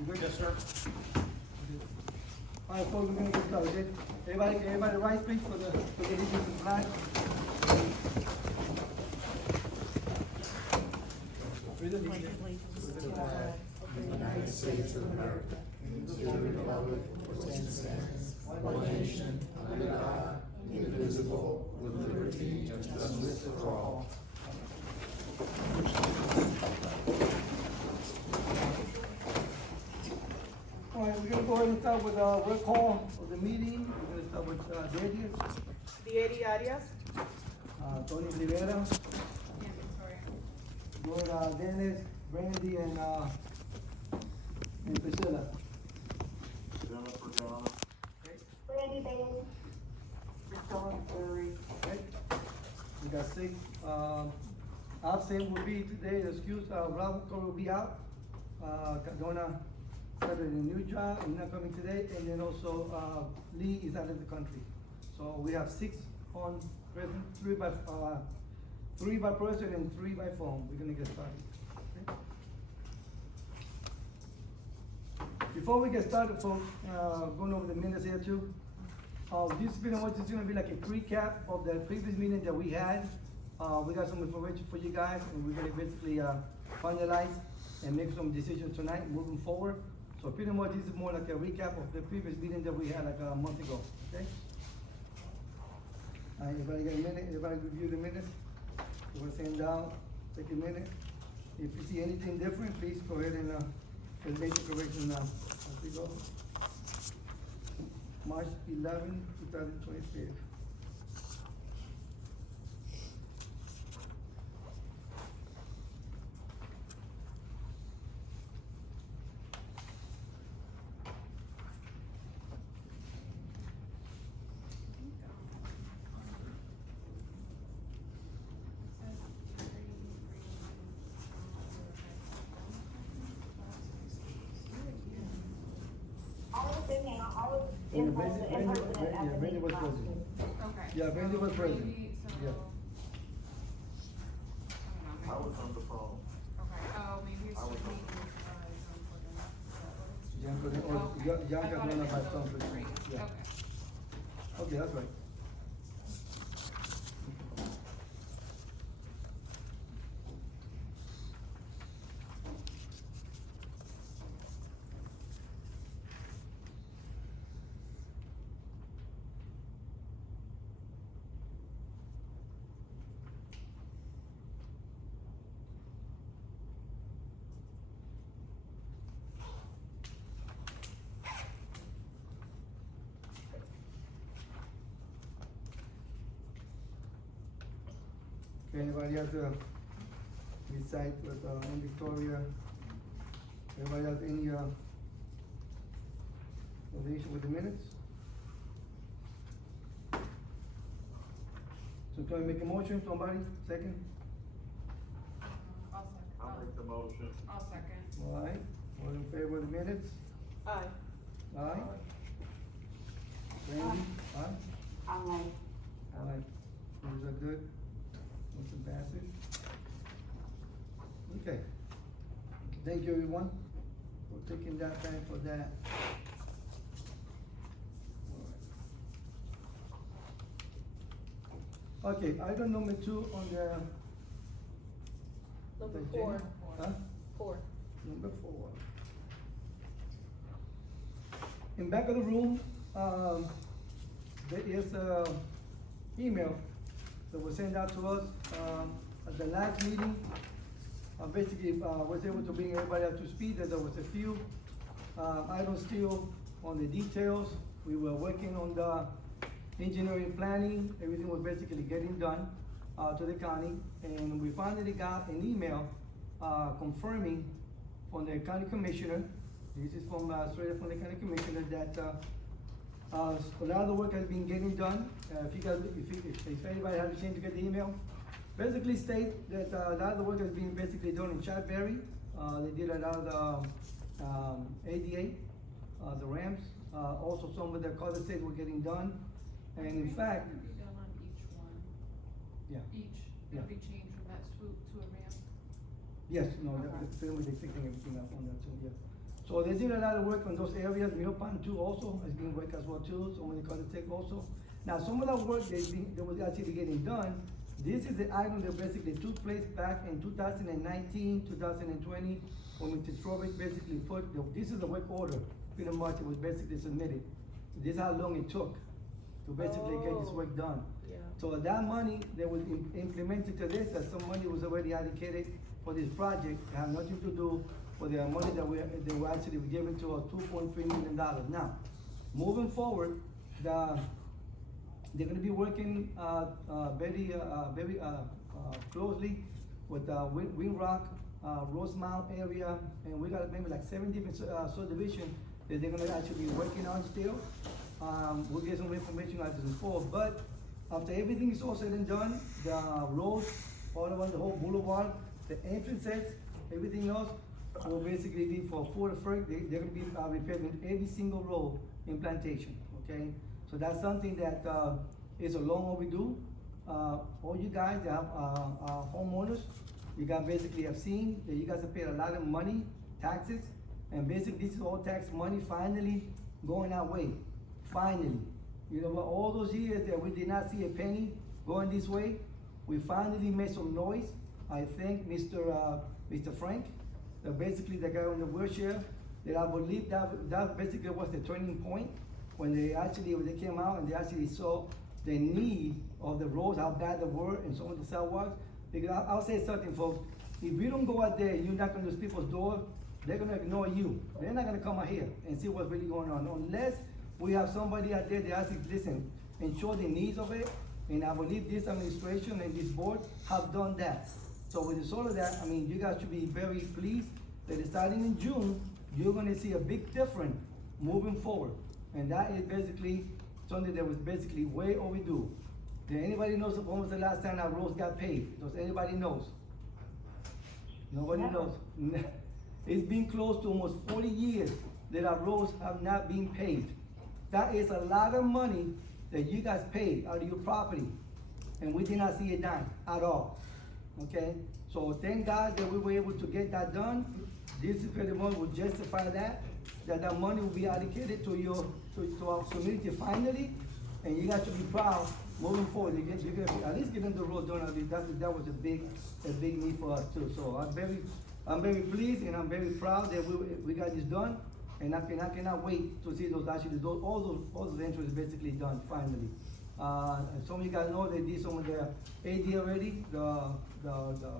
You good? Yes, sir. All right, folks, we're gonna get started. Everybody rise, please, for the allegiance to the flag. Read the allegiance. To the flag of the United States of America, and to the republic for which it stands, one nation, under God, indivisible, with liberty and justice for all. All right, we're gonna go ahead and start with roll call of the meeting. We're gonna start with Diego Arias. Tony Rivera, Lord Dennis, Brandy, and Priscilla. Jennifer Donna. Brandy Bailey. John Ferry, okay? We got six. Absent will be today, excuse, Rob will be out. Cardona started a new job, he's not coming today, and then also, Lee is out of the country. So we have six on present, three by person and three by phone. We're gonna get started. Okay? Before we get started, folks, going over the minutes here too. This is gonna be like a recap of the previous meeting that we had. We got some information for you guys, and we're gonna basically finalize and make some decisions tonight moving forward. So pretty much this is more like a recap of the previous meeting that we had like a month ago, okay? Everybody got a minute? Everybody review the minutes? You wanna send down, take a minute. If you see anything different, please go ahead and make the correction now. As we go. March 11, 2025. In person Yeah, Brandy was present. Okay. Yeah, Brandy was present. Brandy, so. Yeah. I was on the phone. Okay, oh, maybe it's I was just on- me. Young Cardona by Stone. Three, Yeah. okay. Okay, that's right. Anybody else, besides with, in Victoria? Anybody else any, relation with the minutes? So can I make a motion, somebody, second? I'll I'll make the motion. I'll second. All right, all in favor of the minutes? Aye. Aye? Randy? Aye? Aye. Aye. Those are good. Motion passes. Okay. Thank you, everyone, for taking that time for that. Okay, item number 2 on the. Number agenda. 4. Huh? 4. Number 4. In back of the room, there is a email that was sent out to us, at the last meeting. Basically, was able to bring everybody up to speed, that there was a few, items still on the details. We were working on the engineering planning, everything was basically getting done, to the county. And we finally got an email, confirming from the county commissioner, this is from, straight from the county commissioner, that, a lot of the work has been getting done. If anybody had a chance to get the email, basically state that, a lot of the work has been basically done in Chatberry. They did a lot of the, ADA, the ramps, also some of the cul-de-sacs were getting done. And in fact, It'll be done on each one. yeah, It'll Yeah. be changed from that swoop to a ramp. yes, no, Okay. the film is fixing everything up on that too, yeah. So they did a lot of work on those areas. Middle Pond 2 also has been work as well too, so when they come to take also. Now, some of that work that was actually getting done, this is the item that basically took place back in 2019, 2020, when Mr. Trowbridge basically this is the work order, pretty much it was basically submitted. This is how long it took to basically get this work done. Yeah. So that money that was implemented to this, that some money was already allocated for this project, it had nothing to do with the money that they were actually given to us, $2.3 million. Now, moving forward, they're gonna be working, very closely with, Wind Rock, Rosemount area, and we got maybe like 7 different, subdivisions that they're gonna actually be working on still. We'll get some information as before, but after everything is all said and done, the roads, all around the whole boulevard, the entrances, everything else will basically be for the first, they're gonna be repairing every single road in Plantation, okay? So that's something that, is a long overdue. All you guys that have, homeowners, you guys basically have seen that you guys have paid a lot of money, taxes, and basically this is all tax money finally going our way, finally. You know, all those years that we did not see a penny going this way, we finally made some noise. I thank Mr. Frank, basically the guy on the wheelchair, that I believe that basically was the turning point when they came out and they actually saw the need of the roads, how bad they were, and some of the sidewalks. Because I'll say something, folks, if we don't go out there, you knock on those people's doors, they're gonna ignore you. They're not gonna come out here and see what's really going on, unless we have somebody out there that actually listen and show the needs of it. And I believe this administration and this board have done that. So with the sort of that, I mean, you guys should be very pleased that starting in June, you're gonna see a big difference moving forward. And that is basically something that was basically way overdue. Did anybody knows when was the last time our roads got paved? Does anybody knows? Nobody knows. It's been close to almost 40 years that our roads have not been paved. That is a lot of money that you guys paid out of your property, and we did not see it done at all, okay? So thank God that we were able to get that done. This is pretty much will justify that money will be allocated to our community finally, and you guys should be proud moving forward. You're gonna at least getting the road done. I mean, that was a big need for us too. So I'm very pleased and I'm very proud that we got this done, and I cannot wait to see all those entries basically done finally. And some of you guys know they did some of the AD already, the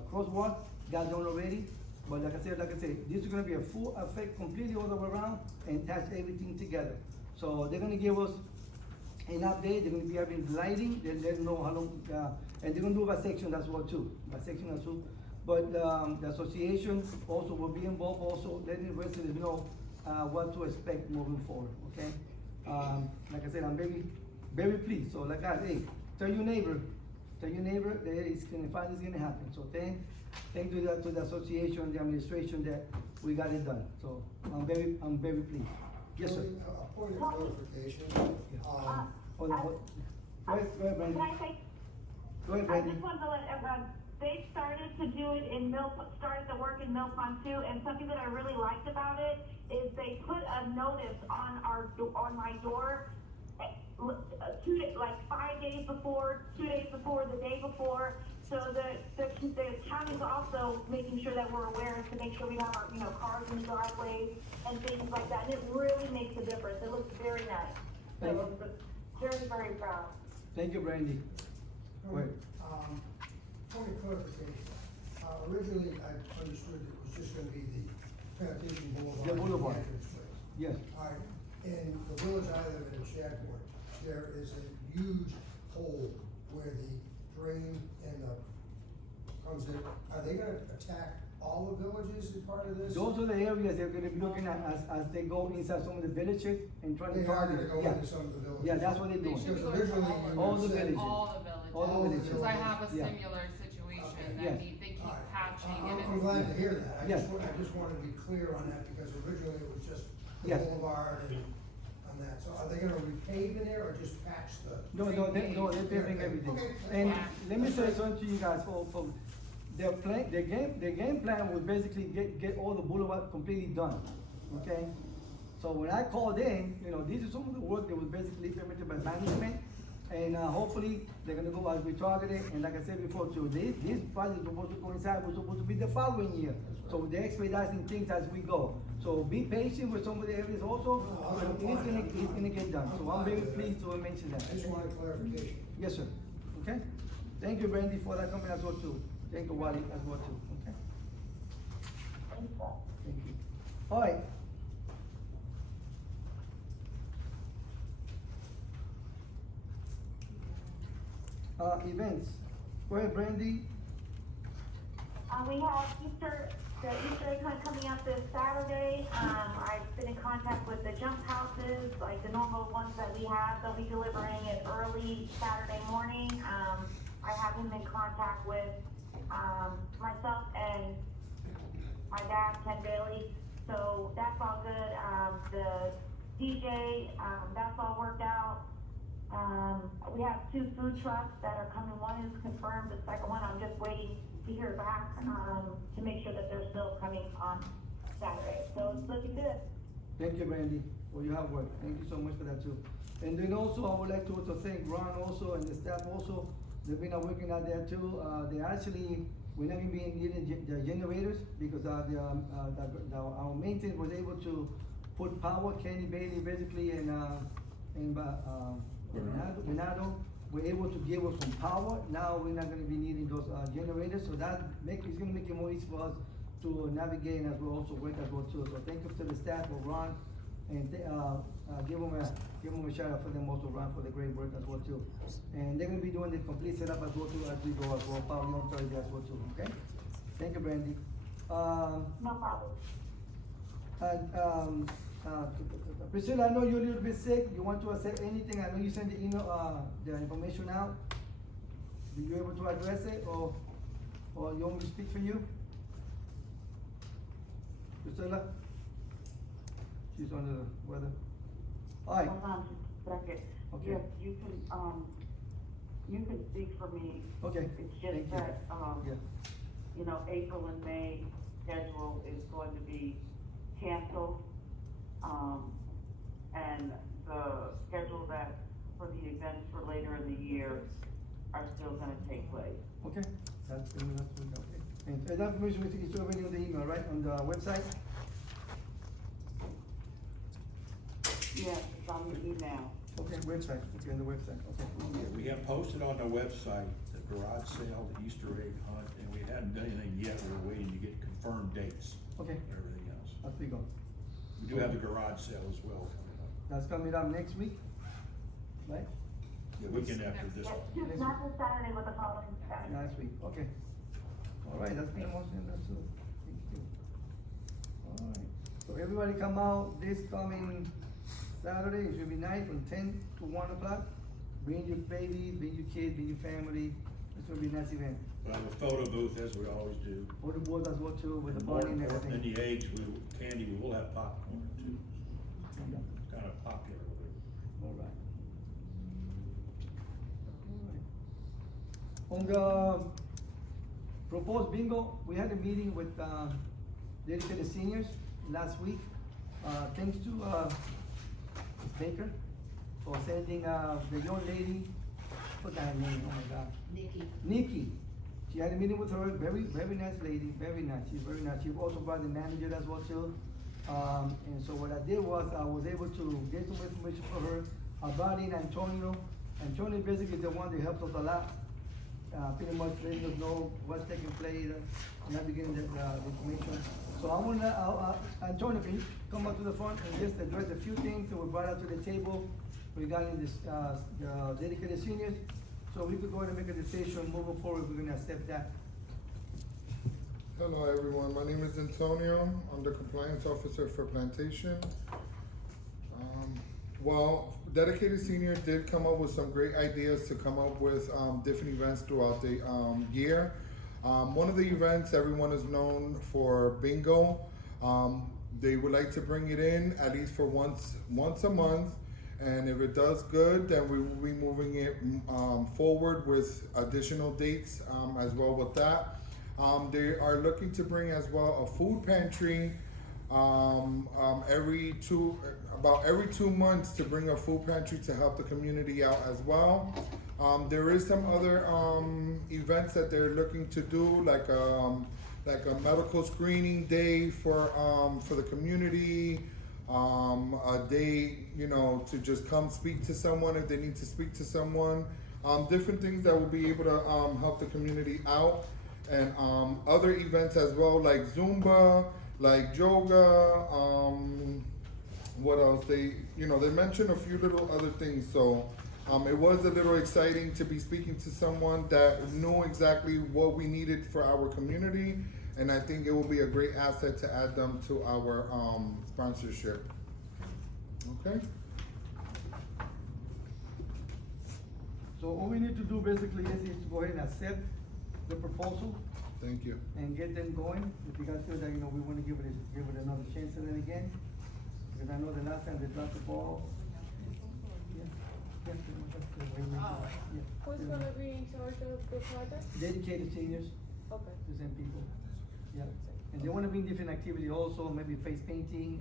crosswalk got done already. But like I said, this is gonna be a full effect completely all the way around and attach everything together. So they're gonna give us an update, they're gonna be having lighting, they let them know how long, and they're gonna do by section as well too, But the association also will be involved, also letting the residents know what to expect moving forward, okay? Like I said, I'm very pleased. So like hey, tell your neighbor that it's finally gonna happen. So thank to the association, the administration that we got it done. So I'm very pleased. Yes, sir. A point of clarification, Hold on. Go ahead, Brandy. Can I say? Go ahead, I Brandy. just wanted to let everyone, they started to do it started the work in Mill Pond too, and something that I really liked about it is they put a notice on my door, like 5 days before, 2 days before, the day before, so the county's also making sure that we're aware to make sure we have our, cars in the driveways and things like that, and it really makes a difference. It looks very nice. So Thank you. very, very proud. Thank you, Brandy. Go ahead. Point of clarification, originally I understood it was just gonna be the Plantation Boulevard. The boulevard. entranceway. Yes. All right, in the village I live in Chadbourne, there is a huge hole where the drain and the comes in. Are they gonna attack all the villages as part of this? Those are the areas they're gonna be looking at as they go inside some of the villages and trying to They are target. gonna go Yeah. into some of the villages. Yeah, that's what they're They doing. should be Because going to originally all you the had said- villages. All the villages. villages. Because I have a Yeah. similar situation Okay. Yes. that they keep All right. patching and I'm it's. glad to hear that. I Yes. just wanted to be clear on that because originally it was just the Yes. boulevard and on that. So are they gonna repave in there or just patch the? No, they're paving everything. Okay. And Yeah. let me say something to you guys, for their game plan was basically get all the boulevard completely done. okay? So when I called in, you know, this is some of the work that was basically implemented by management, and hopefully they're gonna go as we targeted, and like I said before too, this project is supposed to coincide, was supposed to be the following year. So they're expediting things as we go. So be patient with some of the areas also, but it's gonna get done. So I'm very pleased to mention that. I just wanted clarification. Yes, sir. Okay? Thank you, Brandy, for that comment as well too. Thank you, Wally, as well too, okay? Thank you. All right. Events. Go ahead, Brandy. We have Easter, the Easter egg hunt coming up this Saturday. I've been in contact with the jump houses, like the normal ones that we have. They'll be delivering it early Saturday morning. I have him in contact with, myself and my dad, Ken Bailey. So that's all good. The DJ, that's all worked out. We have 2 food trucks that are coming. One is confirmed, the second one, I'm just waiting to hear back, to make sure that they're still coming on Saturday. So it's looking good. Thank you, Brandy, for your hard work. Thank you so much for that too. And then also, I would like to also thank Ron also and the staff also. They've been working out there too. They actually, we're not gonna be needing the generators because our maintenance was able to put power, Kenny Bailey basically, and Bernardo were able to give us some power. Now we're not gonna be needing those generators, so it's gonna make it more easy for us to navigate as well, also work as well too. So thank you to the staff of Ron, and give them a shout out for them also, Ron, for the great work as well too. And they're gonna be doing the complete setup as well too as we go as well, probably on Thursday as well too, okay? Thank you, Brandy. No problem. Priscilla, I know you're a little bit sick. You want to accept anything? I know you sent the email, the information out. Were you able to address it, or you want me to speak for you? Priscilla? She's under the weather. All right. Hold on just a second. Okay. Yes, you can speak for me. Okay. It's Thank just you. that, Yeah. you know, April and May schedule is going to be canceled. And the schedule that, for the events for later in the year are still gonna take place. Okay. That's okay. And that information is already on the email, right? On the website? Yes, it's on the email. Okay, website. Okay, on the website. Okay. Yeah, we have posted on the website the garage sale, the Easter egg hunt, and we haven't done anything yet. We're waiting to get confirmed dates. Okay. And everything else. As we go. We do have the garage sale as well coming up. That's coming up next week, right? The weekend after this Yes, one. just not this Saturday, but the following Saturday. Last week, okay. All right, that's been a motion, that's too. Thank you. All right, so everybody come out this coming Saturday, it should be nice, from 10 to 1 o'clock. Bring your baby, bring your kids, bring your family. It's gonna be a nice event. We'll have a photo booth as we always do. For the boys as well too, with the More party and important everything. than the eggs, candy, we will have popcorn too. Yeah. It's kind of popular over there. All right. On the proposed bingo, we had a meeting with, dedicated seniors last week. Thanks to, Baker for sending, the young lady, forgot her name, oh my God. Nikki. She had a meeting with her, very, very nice lady, very nice, she's very nice. She also brought the manager as well too. And so what I did was, I was able to get some information for her. I brought in Antonio. Antonio basically is the one that helped us a lot. Pretty much letting us know what's taking place, and not getting the information. So I wanna, Antonio, can you come up to the front and just address a few things that were brought up to the table regarding this, the dedicated seniors? So we could go ahead and make a decision moving forward, we're gonna accept that. Hello, everyone. My name is Antonio. I'm the compliance officer for Plantation. Well, Dedicated Senior did come up with some great ideas to come up with different events throughout the year. One of the events, everyone is known for bingo. They would like to bring it in at least for once a month. And if it does good, then we will be moving it forward with additional dates as well with that. They are looking to bring as well a food pantry about every 2 months to bring a food pantry to help the community out as well. There is some other events that they're looking to do, like a medical screening day for the community, a day, you know, to just come speak to someone if they need to speak to someone. Different things that will be able to help the community out, and other events as well, like Zumba, like yoga. What else? They mentioned a few little other things. So it was a little exciting to be speaking to someone that knew exactly what we needed for our community, and I think it will be a great asset to add them to our sponsorship. Okay. So all we need to do basically is to go ahead and accept the proposal Thank you. and get them going. If you guys feel that, we wanna give it another chance at it again, because I know the last time they dropped the ball. Yeah, pretty much that's the way we do it. Yeah. Who's gonna be in charge of the project? Dedicated seniors, Okay. the same people, yeah. And they wanna bring different activity also, maybe face painting,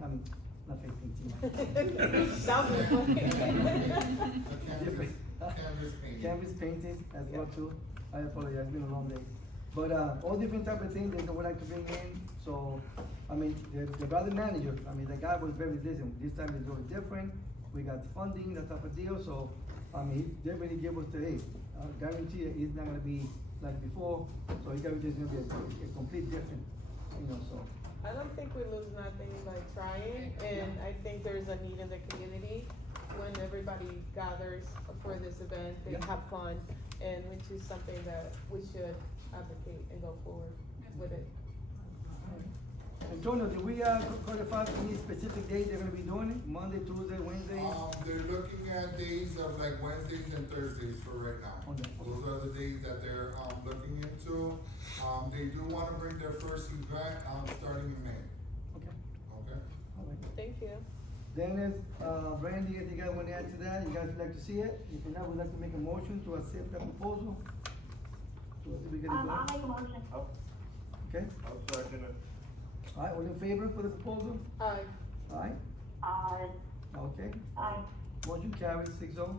not face painting. That would be funny. Different. Canvas painting. Canvas paintings as well too. I apologize, it's been a long day. But, all different type of things that they would like to bring in, so, the brother manager, the guy was very decent. This time it's really different, we got funding, that type of deal, so, he definitely gave us the, guarantee that it's not gonna be like before, so he guarantees it's gonna be a complete different, so. I don't think we lose nothing by trying, and I think there's a need in the community when everybody gathers for this event, they Yeah. have fun, and which is something that we should advocate and go forward with it. Antonio, did we, codify any specific days they're gonna be doing it? Monday, Tuesday, Wednesday? They're looking at days of like Wednesdays and Thursdays for right now. Okay. Those are the days that they're looking into. They do wanna bring their first event starting in May. Okay, Okay. all right. Thank you. Dennis, Brandy, if you guys wanna add to that, you guys would like to see it? If not, we'd like to make a motion to accept that proposal. So if we get it I'll going, make a motion. okay? I'll second it. All right, all in favor for the proposal? Aye. All right, okay, Aye. motion carries 6-0.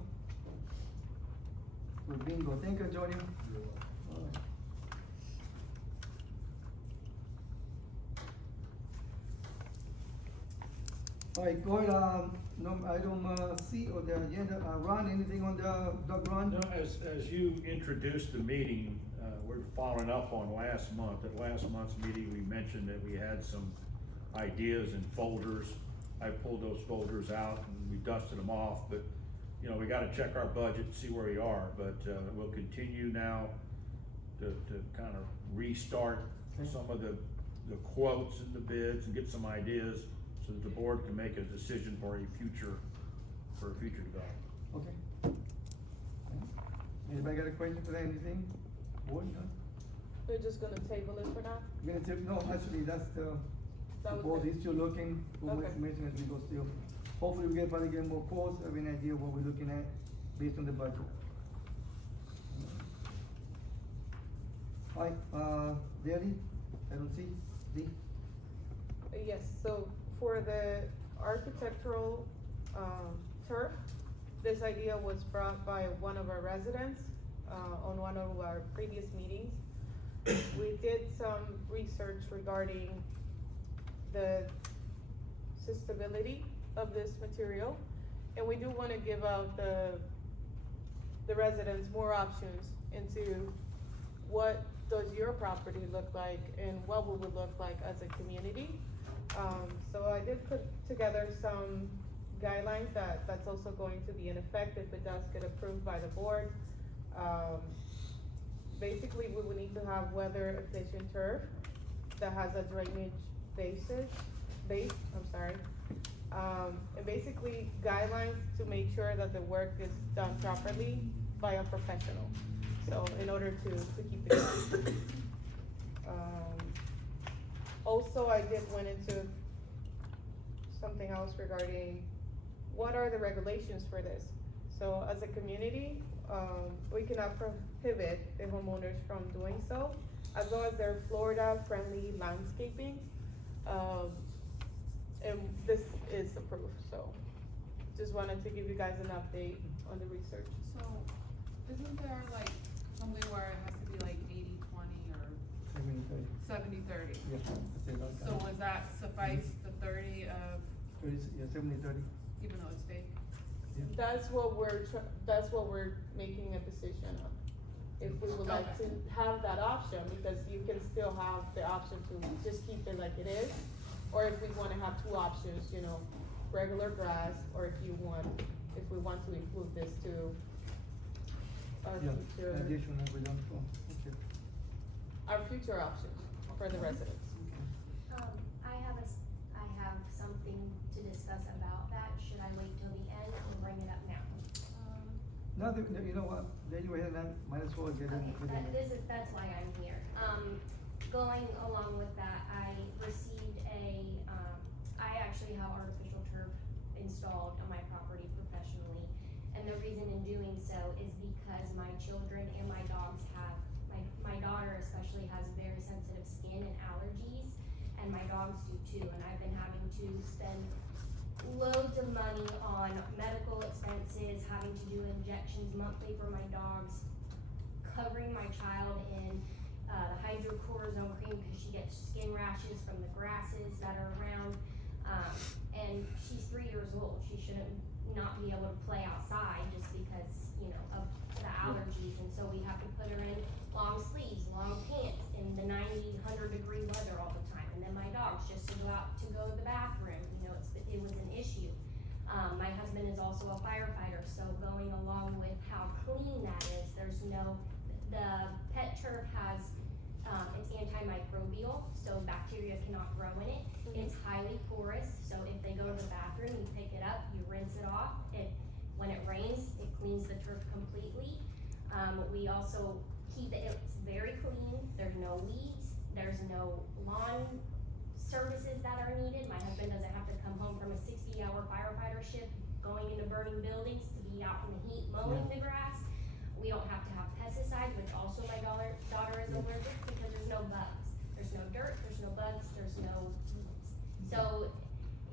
Good bingo, thank you, Antonio. All right. All right, go ahead, item C of the agenda, Ron, anything on the Doug Ron? No, as you introduced the meeting, we're following up on last month. At last month's meeting, we mentioned that we had some ideas and folders. I pulled those folders out and we dusted them off, but, we gotta check our budget and see where we are. But, we'll continue now to kind of restart Okay. some of the quotes and the bids and get some ideas so that the board can make a decision for a future development. Okay. Anybody got a question for that, anything? Board, no? We're just gonna table it for now? We're gonna take, no, actually, that's the That was board, it. he's still looking for more Okay. information as we go still. Hopefully we probably get more quotes, have an idea of what we're looking at based on the budget. Alright, Daddy, I don't see, D, Yes, so for the architectural, turf, this idea was brought by one of our residents, on one of our previous meetings. We did some research regarding the sustainability of this material, and we do wanna give out the residents more options into what does your property look like and what will it look like as a community. So I did put together some guidelines that's also going to be in effect if it does get approved by the board. Basically, we would need to have weather efficient turf that has a drainage base, and basically guidelines to make sure that the work is done properly by a professional. So in order to keep it clean. Also, I went into something else regarding what are the regulations for this? So as a community, we cannot prohibit the homeowners from doing so, as long as they're Florida-friendly landscaping. and this is approved, so. Just wanted to give you guys an update on the research. So, isn't there like something where it has to be like 80-20 or 70-30? Yeah, that's it, okay. So was that suffice the 30 of, 70-30. even though it's fake? That's what we're making a decision on. If we would like to have that option, because you can still have the option to just keep it like it is. Or if we wanna have two options, you know, regular grass, or if we want to include this to our Yeah, future, additional, we don't, okay. our future options for the residents. I have something to discuss about that. Should I wait till the end or bring it up now? No, you know what, then you might as well get in. Okay, that's why I'm here. Going along with that, I received I actually have artificial turf installed on my property professionally. And the reason in doing so is because my children and my dogs have, my daughter especially has very sensitive skin and allergies, and my dogs do too. And I've been having to spend loads of money on medical expenses, having to do injections monthly for my dogs, covering my child in the hydrocortisone cream because she gets skin rashes from the grasses that are around. And she's 3 years old. She shouldn't not be able to play outside just because, you know, of the allergies. And so we have to put her in long sleeves, long pants in the 90, 100-degree weather all the time. And then my dogs just to go to the bathroom, you know, it was an issue. My husband is also a firefighter, so going along with how clean that is, the pet turf has, it's antimicrobial, so bacteria cannot grow in it. It's highly porous, so if they go to the bathroom, you pick it up, you rinse it off. When it rains, it cleans the turf completely. We also keep it's very clean. There's no weeds. There's no lawn services that are needed. My husband doesn't have to come home from a 60-hour firefighter shift going into burning buildings to be out in the heat mowing the grass. We don't have to have pesticides, which also my daughter is allergic because there's no bugs. There's no dirt, there's no bugs, there's no weeds. So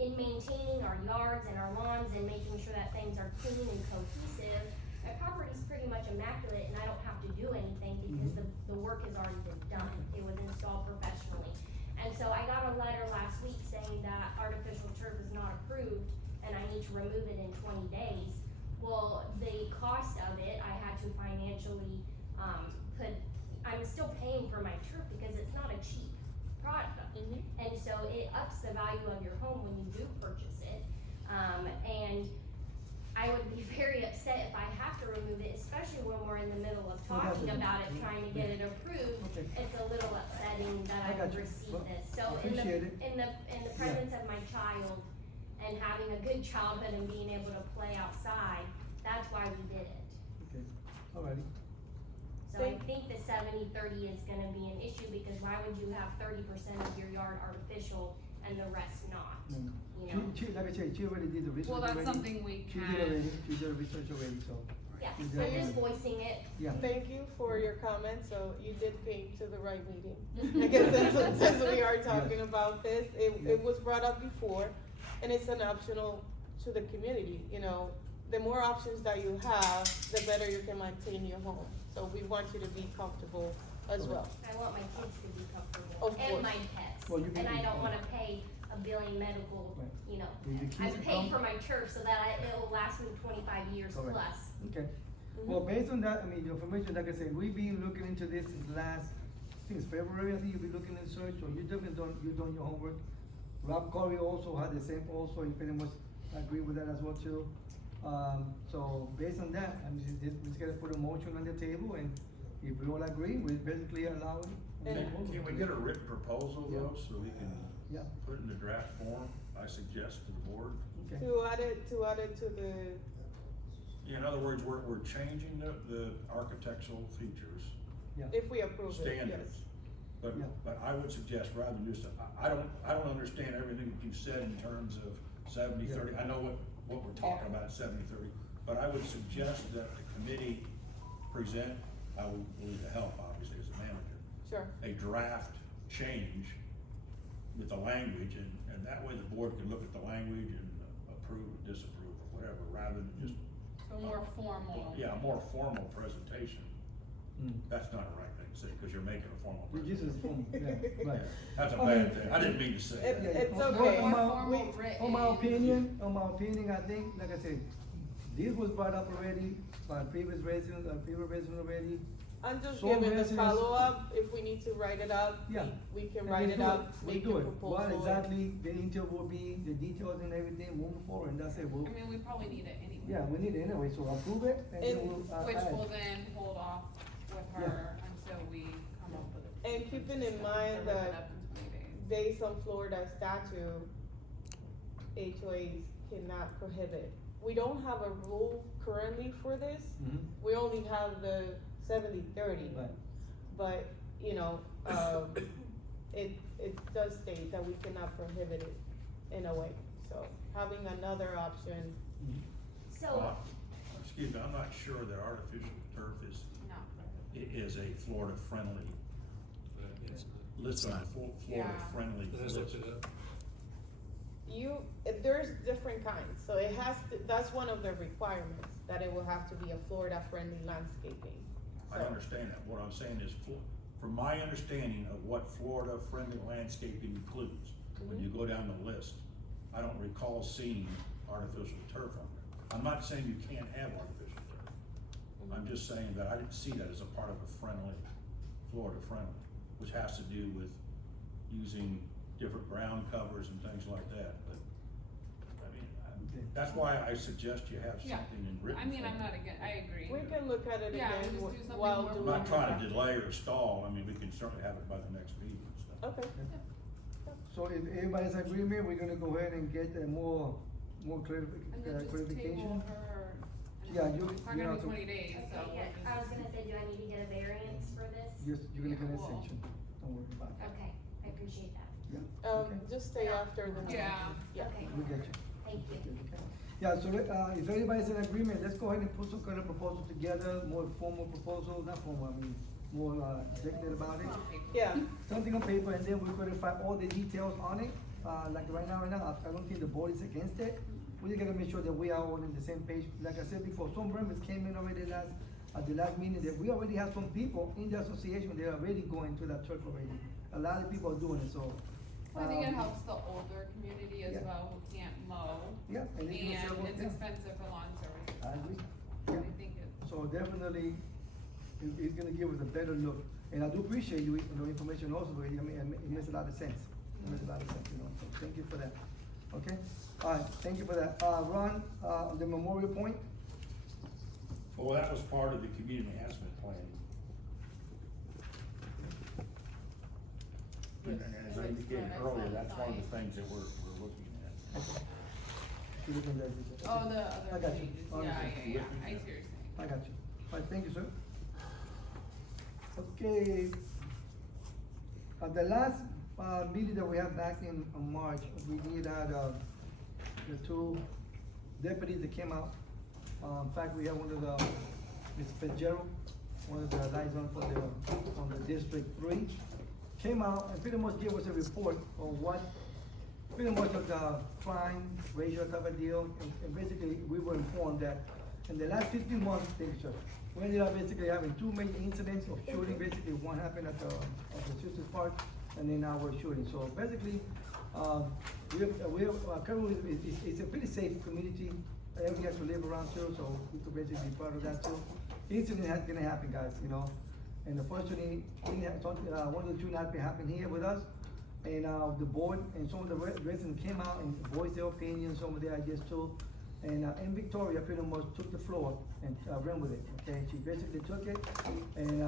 in maintaining our yards and our lawns and making sure that things are clean and cohesive, my property's pretty much immaculate and I don't have to do anything because the work has already been done. It was installed professionally. And so I got a letter last week saying that artificial turf is not approved and I need to remove it in 20 days. Well, the cost of it, I had to financially I'm still paying for my turf because it's not a cheap product. And so it ups the value of your home when you do purchase it. And I would be very upset if I have to remove it, especially when we're in the middle of talking about it, trying to get it approved. Okay. It's a little upsetting that I got would you. receive Well, this. So appreciate it. in the presence of my child and having a good childhood and being able to play outside, that's why we did it. Okay, alrighty. So I think the 70-30 is gonna be an issue because why would you have 30% of your yard artificial and the rest not? No. You know? Like I said, she already did the research Well, that's already. something we She can. did already, she did the research already, so. Yeah, Is so there just any- voicing it. Yeah. Thank you for your comments, so you did came to the right meeting. I guess since we are talking about this, it was brought up before, and it's an optional to the community, you know. The more options that you have, the better you can maintain your home. So we want you to be comfortable as well. I want my kids to be comfortable Of course. and my pets. Well, you can And I be- don't wanna pay $1 billion medical, Right. you know. If your I kids are paid for com- my turf so that it'll last me 25 years Correct. plus. Okay, well, based on that, I mean, the information, like I said, we've been looking into this since February, I think you've been looking in search, so you definitely you've done your homework. Rob Corey also had the same, also, he pretty much agree with that as well too. So based on that, I'm just gonna put a motion on the table, and if we all agree, we basically allow it. Can we get a written proposal though, Yeah. so we can Yeah, put it in the draft form, I suggest to the board? okay, To add it to the, In other words, we're changing the architectural features, yeah, if we approve it, yes. standards. But, Yeah. but I would suggest, rather than just, I don't understand everything that you've said in terms of 70-30. I know what we're talking about, 70-30, but I would suggest that the committee present, I will need the help, obviously, as a manager, Sure, a draft change with the language and And that way the board can look at the language and approve or disapprove or whatever, rather than just, So more formal. yeah, a more formal presentation. Mm. That's not the right thing to say, cause you're making a formal We just presentation. assume, yeah, right. That's a I bad mean- thing, I didn't mean to say It's- that. it's On- okay. On More formal my, written. on my opinion, I think, like I said, this was brought up already by previous residents already. I'm just Some giving the residents- follow-up, if we need to write it up, Yeah. we can And write we it do up, We make do a it. proposal. What exactly the intel will be, the details and everything, moving forward, and that's it, we'll, I mean, we probably need it anyway. yeah, we need it anyway, so approve it, and then And- we'll, Which add. will then hold off with her until we come up with a. And keeping in mind To wrap it that up in 20 days. based on Florida statute, HOAs cannot prohibit. We don't have a rule currently for this, Mhm. we only have the 70-30. Right. But, you know, it does state that we cannot prohibit it in a way, so having another option, Mhm. So, Excuse me, I'm not sure that artificial turf is, No. is a Florida friendly, listed on the Florida Yeah. friendly list. there's different kinds, so it has to, that's one of the requirements, that it will have to be a Florida-friendly landscaping. I So- understand that, what I'm saying is, from my understanding of what Florida friendly landscaping includes, when you go down the list, I don't recall seeing artificial turf on there. I'm not saying you can't have artificial turf. I'm just saying that I didn't see that as a part of a friendly, Florida friendly, which has to do with using different ground covers and things like that, but, I mean, that's why I suggest you have Yeah. something in written I mean, form. I'm not against, I agree. We can look at it Yeah, again just do something while more doing. I'm not trying to delay or stall, I mean, we can certainly have it by the next meeting and stuff. Okay, So if everybody's agreement, we're gonna go ahead and get a more And then just clarification. table her. Yeah, you- It's not you gonna have be to- 20 days, so. okay, yeah, we'll I was just- gonna say, do I need to get a variance for this? You're gonna get an Yeah, well. extension, don't worry about it, Okay, I appreciate that. yeah. um, Okay. just stay after the meeting. Yeah. Yeah. Okay, We get you. thank you. Yeah, so, if everybody's in agreement, let's go ahead and put some kind of proposal together, more formal proposal, not formal, I mean, more, executive about it. Yeah, Something on paper, and then we're gonna find all the details on it, like right now, I don't think the board is against it. We just gotta make sure that we are all on the same page, like I said before, some members came in already at the last meeting, that we already have some people in the association, they're already going to that turf already. A lot of people are doing it, so. I think it um, helps the older community as Yeah. well who can't mow. Yeah, and they can And serve- it's yeah. expensive for lawn services. I agree. I Yeah. think it. So definitely, it's gonna give us a better look, and I do appreciate you know, information also, but I mean, it makes a lot of sense. It makes a lot of sense, you know, so thank you for that, okay? Alright, thank you for that. Ron, the Memorial Point, Well, that was part of the community enhancement plan. And as I indicated earlier, that's one of the things that we're looking at. if you look in there, Oh, the I other got you. pages, Oh, yeah, okay. yeah, yeah, I see what you're saying. I got you. Alright, thank you, sir. Okay. At the last, meeting that we had back in March, we did had, the two deputies that came out. In fact, we had one of the, Mr. Fitzgerald, one of the liaison for the District 3, came out and pretty much gave us a report on what, pretty much of the crime, racial type of deal, and basically, we were informed that in the last 15 months, we ended up basically having two major incidents of shooting, basically, one happened at the Sisters Park, and then now we're shooting, so basically, Kerrville is a pretty safe community, everybody has to live around too, so we could basically be part of that too. Incident has gonna happen, guys, you know, and unfortunately, one of the two not happened here with us, and, the board and some of the residents came out and voiced their opinions, some of their ideas too. And Victoria pretty much took the floor and, ran with it, okay, she basically took it and,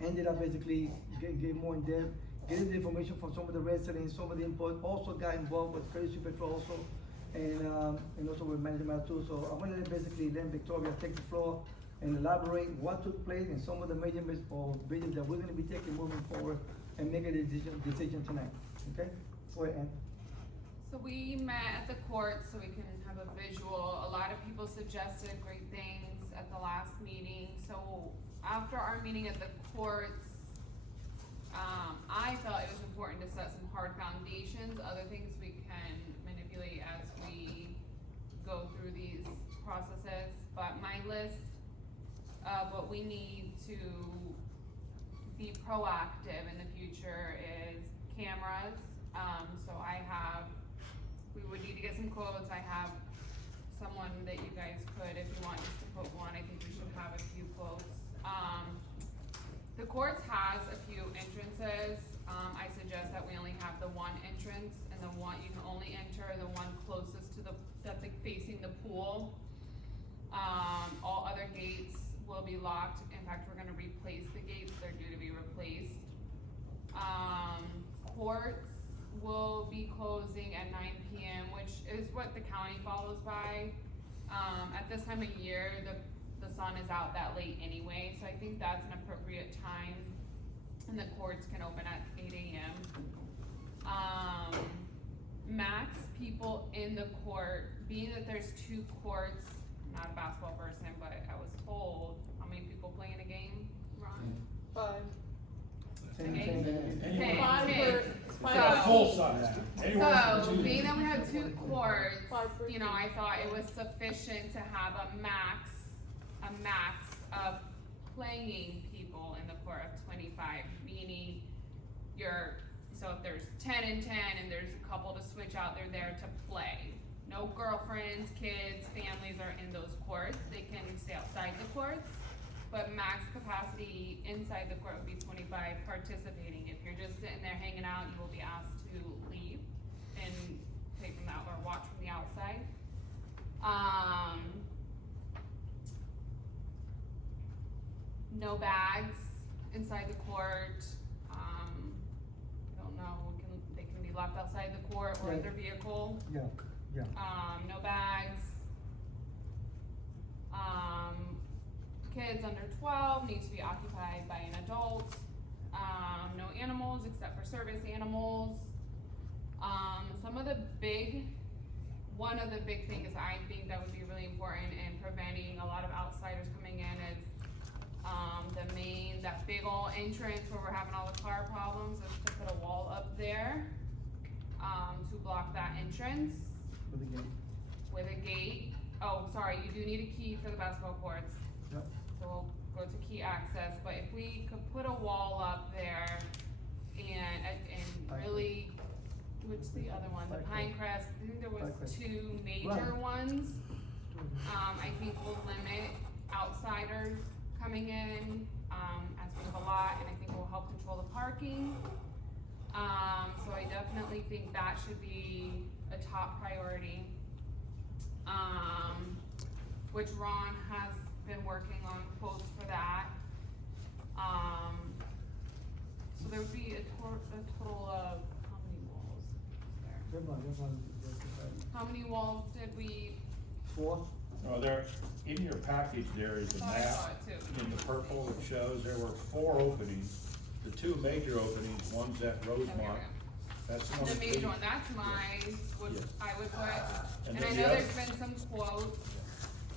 ended up basically getting more in depth, getting the information from some of the residents, some of the input, also got involved with courtesy patrol also, and also with management too, so I wanted to basically let Victoria take the floor and elaborate what took place and some of the major measures that we're gonna be taking moving forward and make a decision tonight, okay? Go ahead, Ann. So we met at the court so we can have a visual. A lot of people suggested great things at the last meeting. So after our meeting at the courts, I felt it was important to set some hard foundations, other things we can manipulate as we go through these processes, but my list of what we need to be proactive in the future is cameras. So we would need to get some quotes. I have someone that you guys could, if you want just to put one, I think we should have a few quotes. The courts has a few entrances. I suggest that we only have the one entrance, and the one, you can only enter the one closest to that's like facing the pool. All other gates will be locked. In fact, we're gonna replace the gates, they're due to be replaced. Courts will be closing at 9 p.m., which is what the county follows by. At this time of year, the sun is out that late anyway, so I think that's an appropriate time, and the courts can open at 8 a.m. Max people in the court, being that there's 2 courts, I'm not a basketball person, but I was told, how many people play in a game, Ron? 5. Okay. Five So- Full size. Anywhere So, from 2. being that we have 2 courts, Five for you know, I thought it was sufficient to have a max of playing people in the court of 25, meaning so if there's 10 and 10 and there's a couple to switch out, they're there to play. No girlfriends, kids, families are in those courts. They can stay outside the courts, but max capacity inside the court would be 25 participating. If you're just sitting there hanging out, you will be asked to leave and take them out or watch from the outside. No bags inside the court. I don't know, they can be left outside the court or in their vehicle. Yeah. No bags. Kids under 12 need to be occupied by an adult. No animals except for service animals. One of the big things I think that would be really important in preventing a lot of outsiders coming in is that big old entrance where we're having all the car problems, is to put a wall up there to block that entrance with a gate. Oh, sorry, you do need a key for the basketball courts. Yep. So we'll go to key access, but if we could put a wall up there and really, what's the other one? The Pinecrest, I think there was Pinecrest. 2 major Right. ones. I think we'll limit outsiders coming in, as we have a lot, and I think we'll help control the parking. So I definitely think that should be a top priority. Which Ron has been working on quotes for that. So there would be a total of, how many walls is there? How many walls did we? 4. No, there, in your package there is a Oh, I map. saw it too. In the purple, it shows there were 4 openings. The 2 major openings, one's at Oh, here we Rosemont. go. That's The one. major one, that's what Yeah. I would put, And and I then know the there's other- been some quotes,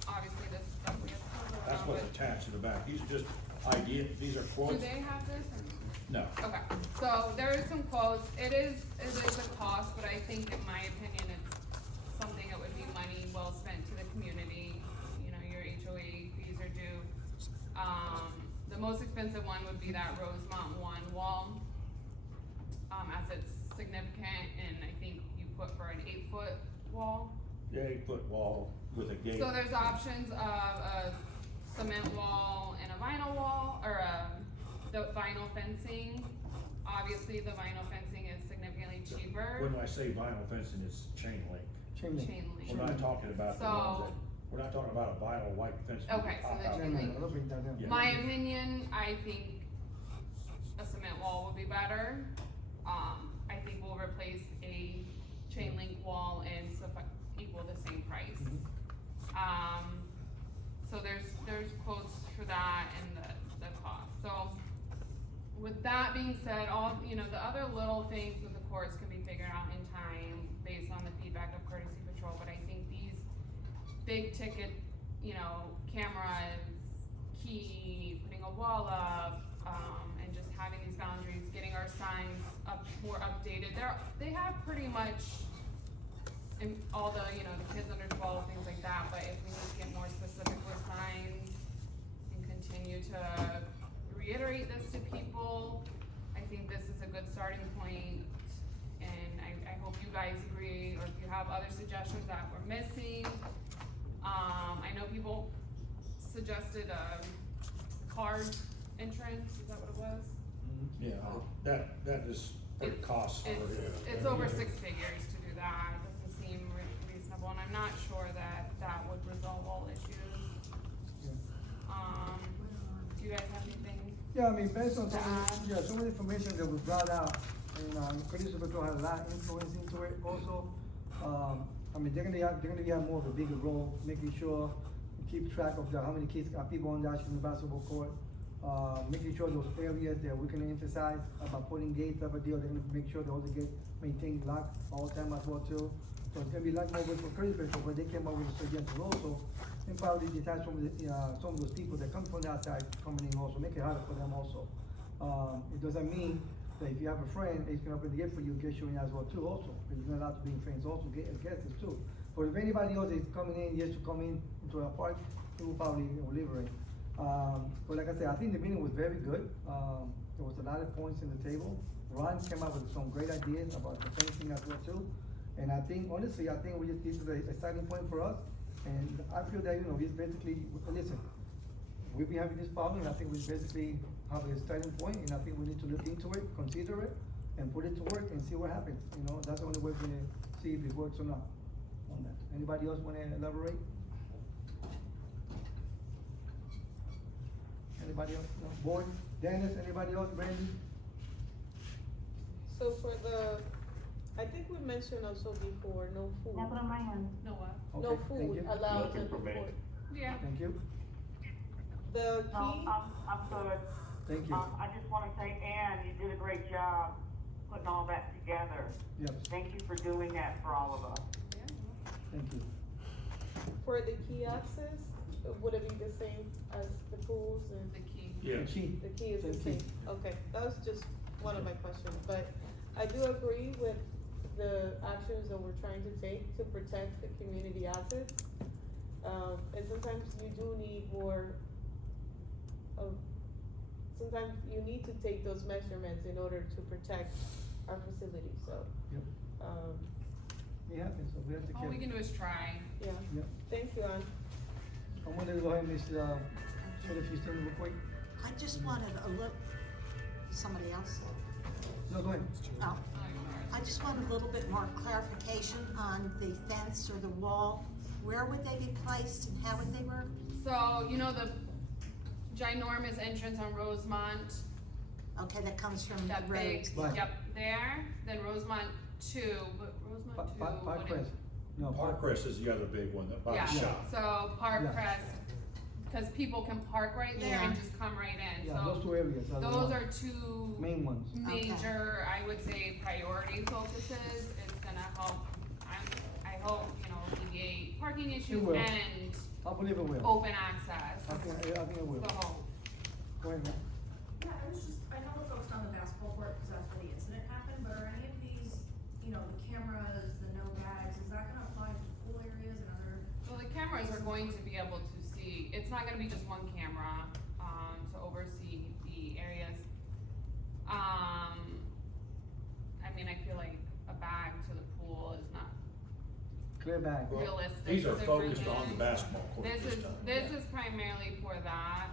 obviously this stuff we have to talk That's about, what's but attached to the back. These are just these are do quotes. they have this or? No. Okay, so there is some quotes, it is a cost, but I think in my opinion, it's something that would be money well spent to the community. You know, your HOA fees are due. The most expensive one would be that Rosemont 1 wall, as it's significant, and I think you put for an 8-foot wall. Yeah, 8-foot wall with a gate. So there's options of a cement wall and a vinyl wall, or the vinyl fencing. Obviously, the vinyl fencing is significantly cheaper. When I say vinyl fencing, it's chain link. Chain link. We're not talking about the So- ones that, we're not talking about a vinyl white fence. that you Okay, so pop the out. chain link. Yeah. My opinion, I think a cement wall would be better. I think we'll replace a chain link wall and equal the same price. So there's quotes for that and the cost. So with that being said, the other little things with the courts can be figured out in time based on the feedback of courtesy patrol, but I think these big ticket, cameras, key, putting a wall up, and just having these boundaries, getting our signs up, more updated. They have pretty much in all the, you know, the kids under 12, things like that, but if we need to get more specific with signs and continue to reiterate this to people, I think this is a good starting point. And I hope you guys agree, or if you have other suggestions that we're missing. I know people suggested a card entrance, is that what it was? Yeah, that is pretty costly. It's over 6 figures to do that, it doesn't seem reasonable, and I'm not sure that that would resolve all issues. Do you guys have anything? Yeah, I mean, based on To add? some of the information that was brought out, and, Police Patrol had a lot of influence into it also. I mean, they're gonna have more of a bigger role, making sure, keep track of how many kids, people on the actual basketball court. Making sure those areas that we're gonna emphasize about putting gates up a deal, they're gonna make sure that all the gates maintained locked all the time as well too. So it's gonna be a lot more work for Police Patrol, but they came up with a suggestion also, and probably detach some of those people that come from the outside coming in also, make it harder for them also. It doesn't mean that if you have a friend, it's gonna open the gate for you, get you in as well too also, because you're not allowed to bring friends also, guests too. But if anybody else is coming in, just to come in into our park, it will probably, liberate. But like I said, I think the meeting was very good. There was a lot of points in the table. Ron came up with some great ideas about the fencing as well too. And I think, honestly, this is a starting point for us. And I feel that, it's basically, listen, we've been having this problem, and I think we basically have a starting point, and I think we need to look into it, consider it, and put it to work and see what happens. That's the only way we're gonna see if it works or not on that. Anybody else wanna elaborate? Anybody else? No? Board? Dennis, anybody else? Brandy? So for I think we mentioned also before, no food. That's what on my hand. No what? No Okay, thank food you. allowed Nothing in the for me. court. Yeah. Thank you. The No, key, I'm good. Thank you. I just wanna say, Ann, you did a great job putting all that together. Yes, Thank you for doing that for all of us. thank you. for the key access, would it be the same as the pools and? The key. Yes. The key. The key is the Same same, key. okay, that was just one of my questions, but I do agree with the actions that we're trying to take to protect the community assets. And sometimes you do need more sometimes you need to take those measurements in order to protect our facility, so. Yep. It happens, so we have to All we can do is try. Yeah, Yep. thanks, Ron. I'm gonna go ahead and show the few things real quick. I just wanted a look, somebody else? No, go ahead. Oh, I just wanted a little bit more clarification on the fence or the wall. Where would they be placed and how would they work? So, the ginormous entrance on Rosemont, Okay, that comes from the that road. big, Right. yep, there, then Rosemont 2, but Rosemont 2 Park wouldn't- Crest. No, Parkrest is the other big one, that by Yeah, the shop. so Park Yeah. Crest, cause people can park right there and Yeah. just come right in, Yeah, those so two areas are the those ones. are two Main ones. major, I would say, priority focuses. It's gonna help, I hope, alleviate parking issues will. and I believe it will. open access. I think it will. The hope. Go ahead, man. Yeah, I know we're focused on the basketball court because that's where the incident happened, but are any of these, the cameras, the no bags, is that gonna apply to pool areas and other? So the cameras are going to be able to see, it's not gonna be just one camera, to oversee the areas. I feel like a bag to the pool is not Clear bag. realistic. These are to focused bring on the in. basketball court This this time. this is primarily for that.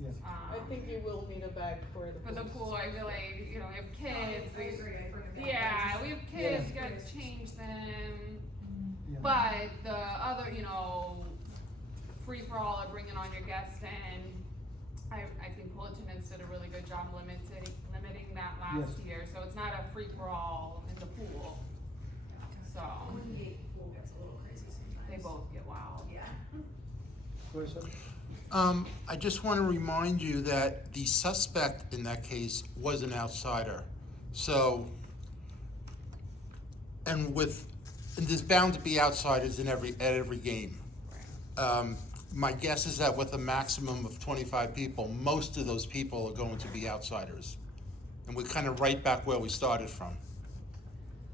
Yes. I think you will need a bag for the. For the pools. pool, I feel like, we have kids, I agree, I bring it back. yeah, we have kids, you Yeah. gotta change them. Yeah. But the other, free-for-all of bringing on your guests in, I think Fullerton did a really good job limiting that last Yes. year, so it's not a free-for-all in the pool. So, When the pool gets a little crazy sometimes. they both get wild. Yeah. Go ahead, sir. I just want to remind you that the suspect in that case was an outsider. So, and there's bound to be outsiders at every game. My guess is that with a maximum of 25 people, most of those people are going to be outsiders. And we're kind of right back where we started from.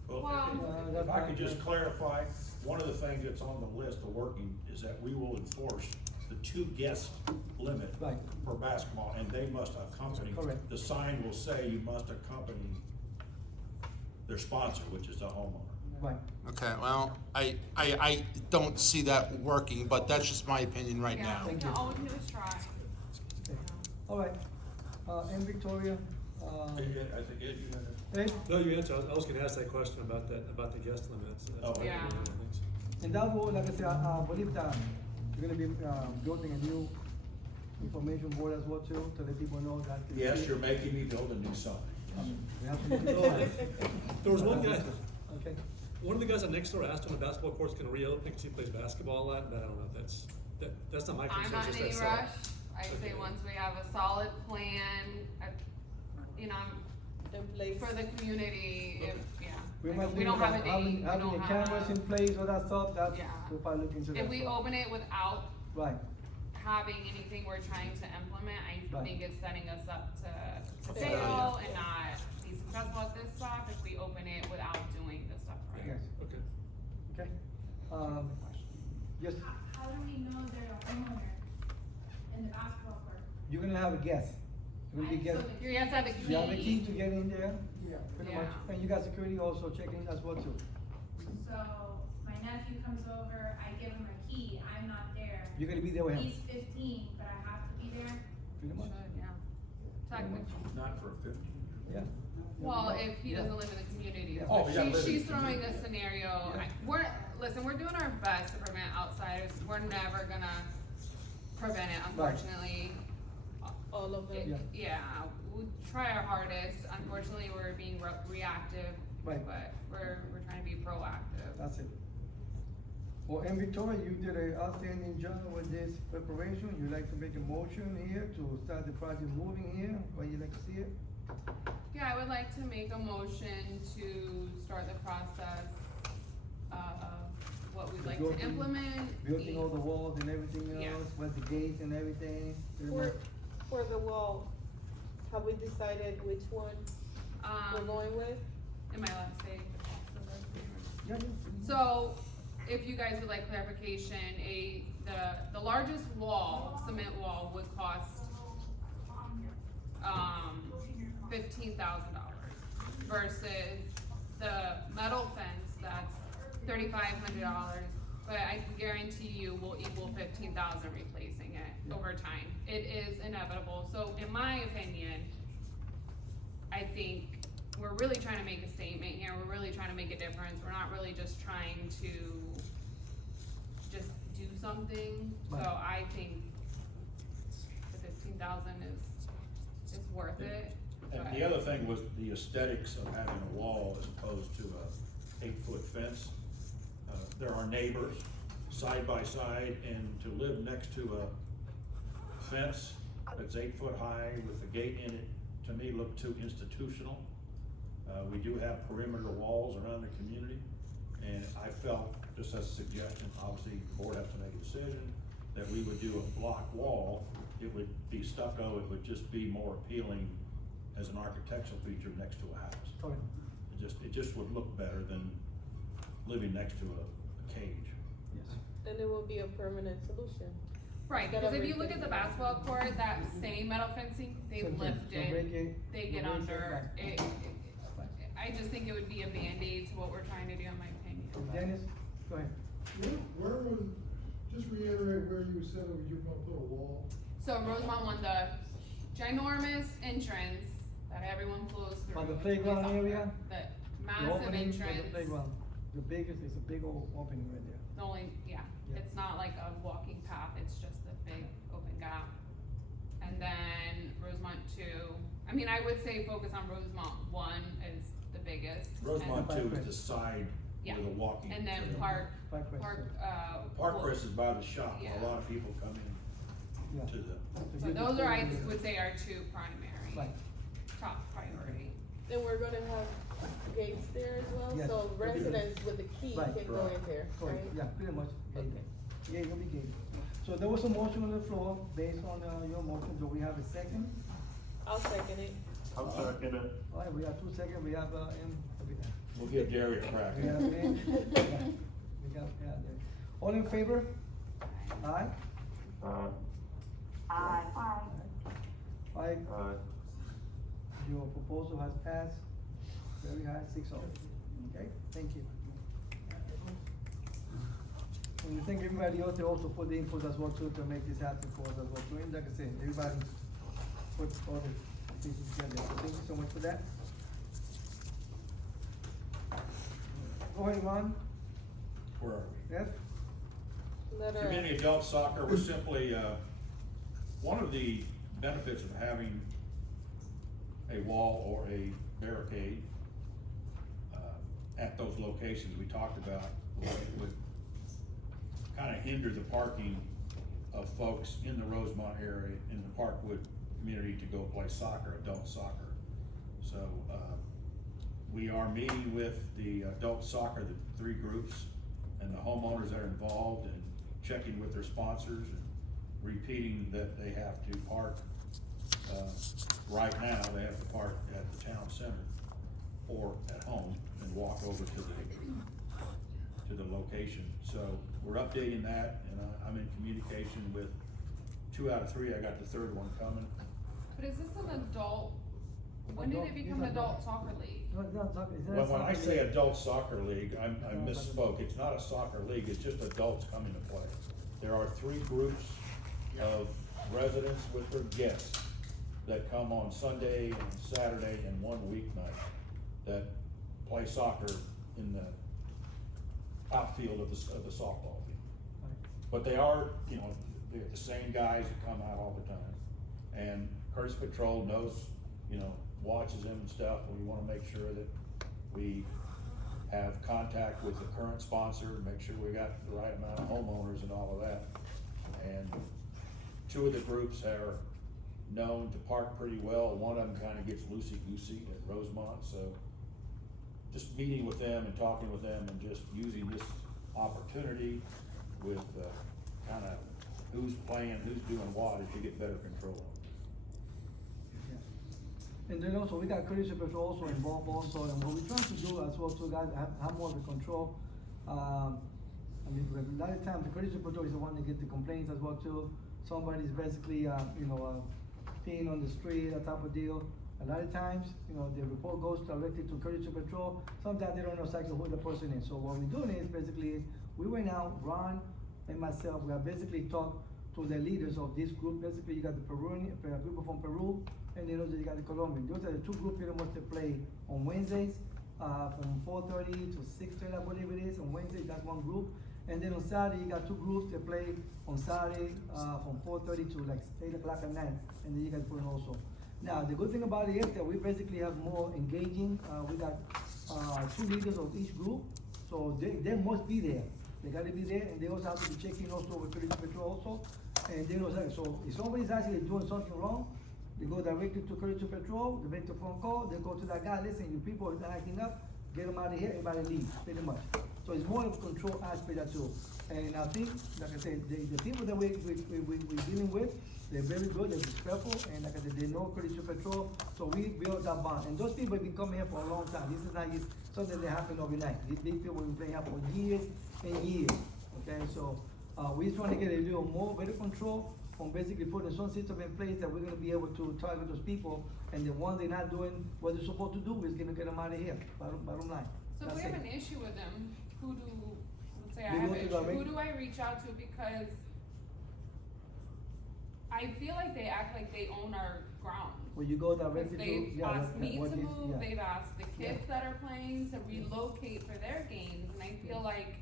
Well, if I could just clarify, one of the things that's on the list of working is that we will enforce the 2 guest limit Right. for basketball, and they must accompany. Correct. The sign will say you must accompany their sponsor, which is the homeowner. Right. Okay, well, I don't see that working, but that's just my opinion right Yeah, now. we Thank can, you. all we can do is try. Okay. All right, and Victoria, I think Ed, you had Ed, No, you answered. I was gonna ask that question about the guest limits. That's Oh, why I yeah. didn't know things. and that will, like I said, I believe that you're gonna be, building a new information board as well too, to let people know that. a, yes, you're making me build a new sign. We have to make it No, fun. there was one guy, Okay, one of the guys at next door asked him the basketball court's gonna reopen because he plays basketball a lot, but I don't know if that's not my I'm concern, not just in any that rush. setup. I say Okay. once we have a solid plan, you know, In place. for the community, if, yeah. we Like, might we be don't have a like date, having, we having don't the cameras have. in place, all that stuff, that's, Yeah. we'll probably look into that. If we stuff. open it without Right, having anything we're trying to implement, I Right. think it's setting us up to fail, fail and not be successful at this stuff if we open it without doing this stuff right. yes, Okay. okay, yes, How do we know they're a homeowner in the basketball court? you're gonna have a guest, you're gonna be guest, You have to have a key. you have a key to get in there, pretty much, Yeah. and you got security also checking as well too. So my nephew comes over, I give him a key, I'm not there. You're gonna be there with him, He's 15, but I have to be there. pretty much, Should, yeah. Technically. Not for 50. yeah. Well, if he Yeah. doesn't live in the community. Yeah. Oh, yeah, live in She's the throwing a scenario, listen, we're doing our best to prevent outsiders, we're never gonna prevent it, unfortunately. All of them. Yeah. Yeah, we try our hardest, unfortunately, we're being reactive, Right. but we're trying to be proactive. That's it. Well, and Victoria, you did an outstanding job with this preparation. You'd like to make a motion here to start the project moving here, where you like to see it? Yeah, I would like to make a motion to start the process of what we'd like to Building- implement. Building all the walls and everything Yeah. else, with the gates and everything. pretty For, much. for the wall, have we decided which one we're going with? Am I allowed to say the cost of it? Yeah, yeah. So, if you guys would like clarification, the largest wall, cement wall, would cost, $15,000 versus the metal fence, that's $3,500. But I can guarantee you will equal 15,000 replacing it over time. It is inevitable. So in my opinion, I think we're really trying to make a statement here. We're really trying to make a difference. We're not really just trying to just do something. So Right. I think the 15,000 is worth it. And but- the other thing was the aesthetics of having a wall as opposed to a 8-foot fence. There are neighbors side by side, and to live next to a fence that's 8 foot high with a gate in it, to me, looked too institutional. We do have perimeter walls around the community, and I felt, just as a suggestion, obviously the board has to make a decision, that we would do a block wall. It would be stucco, it would just be more appealing as an architectural feature next to a house. Okay. It just would look better than living next to a cage. Yes. And it will be a permanent solution. Right, Instead because of if you look at the replacing. basketball court, that same metal fencing, they Same thing. lift Don't break it, it, they don't get break it, under, right. I just think it would be a Band-Aid to what we're trying to do, in my opinion. Dennis, go ahead. Where was, just reiterate where you said you were gonna put a wall? So Rosemont won the ginormous entrance that everyone flows through. By the to play playground soccer. area? The The massive opening for the entrance, playground. The biggest, it's a big old opening right there. the only, yeah, Yeah. it's not like a walking path, it's just a big open gap. And then Rosemont 2, I mean, I would say focus on Rosemont 1 is the biggest. Rosemont And- 2 is the side Yeah. with a walking. And then trail. Park, Parkrest is by the shop, where Yeah. a lot of people come in Yeah. to the, So those are, I would say, our 2 primary, Right. top priority. Then we're gonna have gates there as well, Yes. so residents with the key Right. can go in there, Correct, right? yeah, pretty much. Okay. Yeah, it'll be gated. So there was a motion on the floor based on, your motion, do we have a second? I'll second it. I'll second it. All right, we have 2 seconds, we have, We'll give Jerry a crack. we have, there. All in favor? Aye? Aye. Aye, Aye. your proposal has passed, very high, 6-0. Okay, thank you. And we thank everybody else that also put the input as well too, to make this happen for us as well too. And like I said, everybody put all the pieces together, so thank you so much for that. Go ahead, Ron, Where are we? yes? Letter. Community adult soccer was simply, one of the benefits of having a wall or a barricade, at those locations we talked about, would kind of hinder the parking of folks in the Rosemont area, in the Parkwood community to go play soccer, adult soccer. So, we are meeting with the adult soccer, the 3 groups, and the homeowners that are involved, and checking with their sponsors, and repeating that they have to park, right now, they have to park at the town center or at home and walk over to the location. So we're updating that, and I'm in communication with 2 out of 3, I got the 3rd one coming. But is this an adult, when did it become It's adult adult. soccer league? No, it's not soccer, it's not When I soccer say league. adult soccer league, I No, misspoke, it's not a soccer league, it's just adults coming to play. There are 3 groups of residents with their guests that come on Sunday and Saturday and 1 weeknight that play soccer in the outfield of the softball field. But they are, they're the same guys that come out all the time. And Curtis Patrol knows, watches them and stuff, and we wanna make sure that we have contact with the current sponsor, make sure we got the right amount of homeowners and all of that. And 2 of the groups are known to park pretty well, one of them kinda gets loosey-goosey at Rosemont, so just meeting with them and talking with them and just using this opportunity with, kinda who's playing, who's doing what, is to get better control. And then also, we got Curtis Patrol also involved also, and what we're trying to do as well too, guys, have more of the control. Because a lot of times, the Curtis Patrol is the one that get the complaints as well too. Somebody's basically, peeing on the street, that type of deal. A lot of times, the report goes directly to Curtis Patrol. Sometimes they don't know exactly who the person is. So what we're doing is basically, we went out, Ron and myself, we have basically talked to the leaders of this group. Basically, you got the Peruvian, people from Peru, and then also you got the Colombian. Those are the 2 groups pretty much that play on Wednesdays, from 4:30 to 6:30, I believe it is, on Wednesday, that's one group. And then on Saturday, you got 2 groups that play on Saturday, from 4:30 to like 8 o'clock at night, and then you guys put in also. Now, the good thing about it is that we basically have more engaging, we got, 2 leaders of each group, so they must be there. They gotta be there, and they also have to be checking also with Police Patrol also, and they know that, so if somebody's actually doing something wrong, they go directly to Courage Patrol, they make the phone call, they go to that guy, listen, you people are acting up, get them out of here, everybody leave, pretty much. So it's more of a control aspect of too. And I think, like I said, the people that we're dealing with, they're very good, they're respectful, and like I said, they know Courage Patrol, so we build that bond. And those people have been coming here for a long time. This is not just something that happened overnight. These people have been playing here for years and years, okay? So, we're just trying to get a little more better control on basically putting some system in place that we're gonna be able to target those people, and the ones they're not doing what they're supposed to do, is gonna get them out of here, bottom line. So if we That's have it. an issue with them, let's say I We have go an to issue, the who do I reach out to? Because I feel like they act like they own our ground. When you go Because directly to, they've yeah, asked me what to is, move, yeah. they've asked the kids that are playing to relocate for their games, and I feel like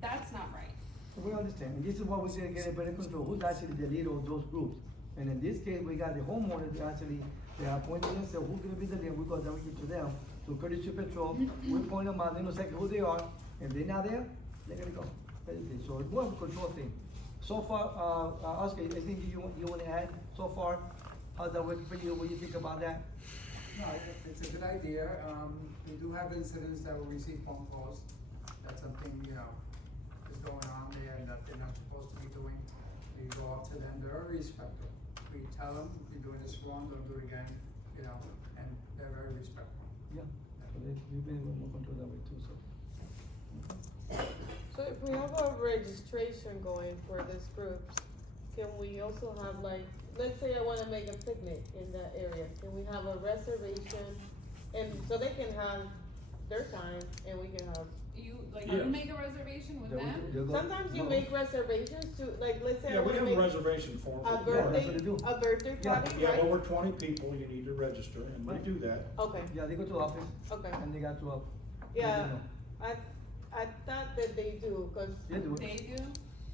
that's not right. We understand, and this is why we're gonna get a better control, who's actually the leader of those groups. And in this case, we got the homeowners that actually, they are appointed themselves, who's gonna be the leader, we go directly to them, to Courtesy Patrol, we point them out, they know exactly who they are, if they're not there, they're gonna go. Basically, so it's more of a control thing. So far, Oscar, anything you wanna add so far? How's that working for you, what do you think about that? No, it's a good idea. We do have incidents that we receive phone calls that something, is going on, we go up to them, they're very respectful. We tell them, you're doing this wrong, don't do it again, you know, and they're very respectful. Yeah, so we've been able to more control that way too, so. So if we have a registration going for this group, can we also have like, let's say I wanna make a picnic in that area, can we have a reservation? And so they can have their time and we can have, You, like, Yeah. you make a reservation with They them? will go- sometimes you no. make reservations to, like, let's say I Yeah, we wanna have a make reservation form. a for- that's birthday, what they do. a birthday Yeah. party, Yeah, right? over 20 people, you need to register, and we Right. do that. Okay, Yeah, they go to the office okay, and they got to, yeah, know. I thought that they do, cause, They do it. They do?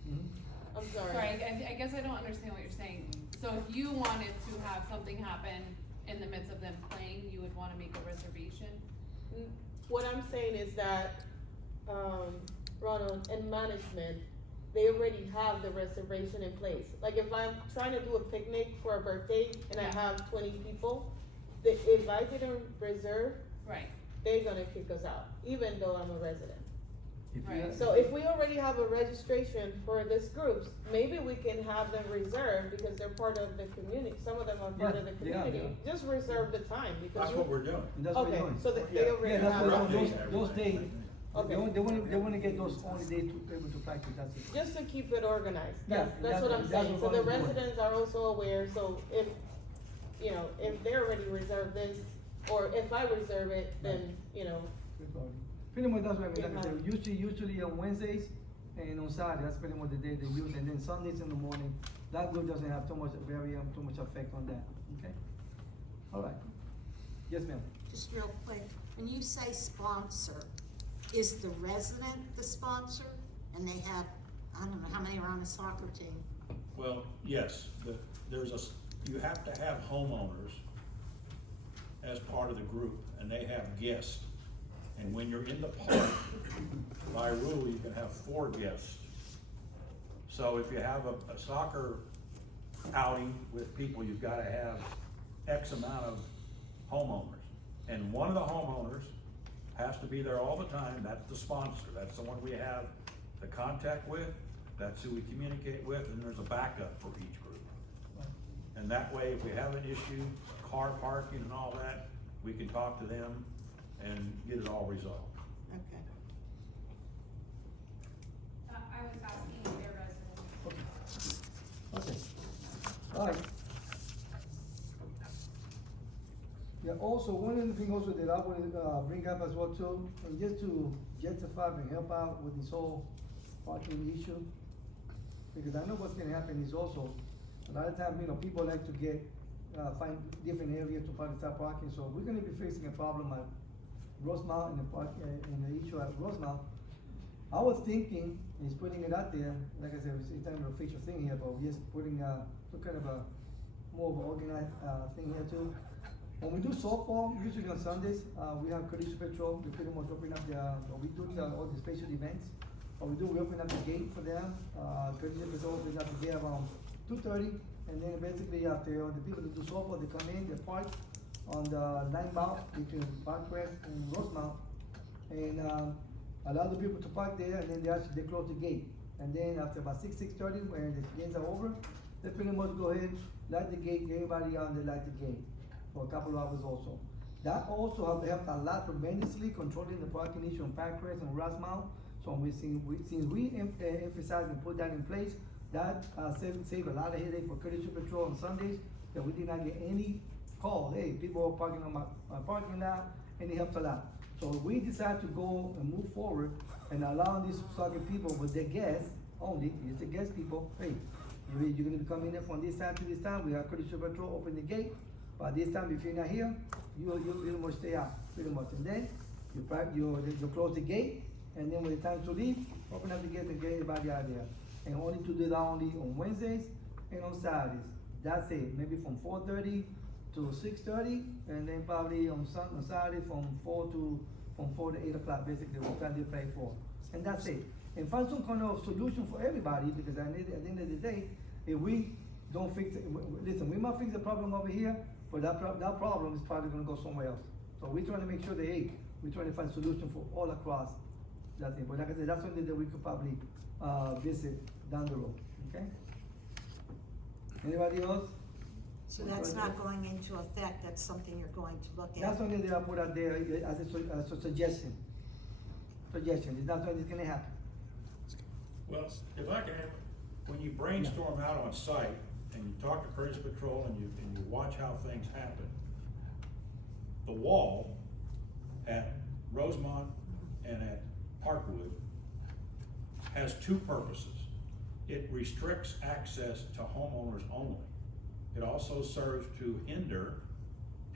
Mhm. I'm Sorry, I guess I don't understand what you're saying. So if you wanted to have something happen in the midst of them playing, you would wanna make a reservation? what I'm saying is that, Ronald, in management, they already have the reservation in place. Like if I'm trying to do a picnic for a birthday and I Yeah. have 20 people, if I didn't reserve, Right. they're gonna kick us out, even though I'm a resident. If you Right. have- So if we already have a registration for this groups, maybe we can have them reserve because they're part of the community, some of them are part Yeah, of the they are, community. Just reserve the time because That's what we're doing. And that's what okay, you're doing. so they Yeah. already Yeah, that's have. what Right. those days, Okay. they wanna get those only days to be able to practice, that's it. Just to keep it organized, Yeah, that's what I'm that's saying, what so the Ronald's doing. residents are also aware, so if, you know, if they already reserved this, or if I reserve it, then, you know, Good problem. Pretty much that's what I mean, Yeah. like I said, usually on Wednesdays and on Saturday, that's pretty much the day they use, and then Sundays in the morning, that group doesn't have too much effect on that, okay? Alright, yes ma'am. Just real quick, when you say sponsor, is the resident the sponsor? And they have, I don't know how many are on the soccer team? Well, yes, you have to have homeowners as part of the group, and they have guests. And when you're in the park, by rule, you can have 4 guests. So if you have a soccer outing with people, you've gotta have X amount of homeowners. And one of the homeowners has to be there all the time, that's the sponsor, that's the one we have the contact with, that's who we communicate with, and there's a backup for each group. And that way, if we have an issue, car parking and all that, we can talk to them and get it all resolved. Okay. I was asking if they're residents. Okay. Alright. Yeah, also, one of the things also that I would, bring up as well too, and just to justify and help out with this whole parking issue, because I know what's gonna happen is also, a lot of times, you know, people like to get, find different areas to start parking, so we're gonna be facing a problem at Rosemount and the park, and the issue at Rosemount. I was thinking, is putting it out there, like I said, it's not an official thing here, but we're just putting, some kind of a, more of an organized, thing here too. When we do softball, usually on Sundays, we have Courtesy Patrol, we pretty much open up we do all the special events. What we do, we open up the gate for them, Courtesy Patrol opens up the gate around 2:30, and then basically after the people that do softball, they come in, they park on the 9 mile between Parkwest and Rosemount, and, allow the people to park there, and then they close the gate. And then after about 6:30, when the games are over, they pretty much go ahead, light the gate, get everybody out, and they light the gate for a couple of hours also. That also have helped a lot tremendously controlling the parking issue on Parkwest and Rosemount. So since we emphasize and put that in place, that, save a lot of headache for Courtesy Patrol on Sundays, that we did not get any call, hey, people are parking on my parking lot, and it helped a lot. So we decided to go and move forward and allow these soccer people with their guests only, it's the guest people, hey, you're gonna be coming in from this time to this time, we have Courtesy Patrol open the gate. By this time, if you're not here, you pretty much stay out, pretty much, and then you close the gate, and then when it's time to leave, open up the gate and get everybody out there. And only to do that only on Wednesdays and on Saturdays, that's it, maybe from 4:30 to 6:30, and then probably on Saturday from 4 to 8 o'clock, basically, what time they play for. And that's it. And find some kind of solution for everybody, because at the end of the day, if we don't fix it, listen, we might fix the problem over here, but that problem is probably gonna go somewhere else. So we're trying to make sure that, hey, we're trying to find solution for all across that thing. But like I said, that's something that we could probably, visit down the road, okay? Anybody else? So that's not going into effect, that's something you're going to look at. That's something that I put out there as a suggestion. Suggestion, it's not something that's gonna happen. Well, if I can, when you brainstorm out on site and you talk to Courteous Patrol and you watch how things happen, the wall at Rosemont and at Parkwood has two purposes. It restricts access to homeowners only. It also serves to hinder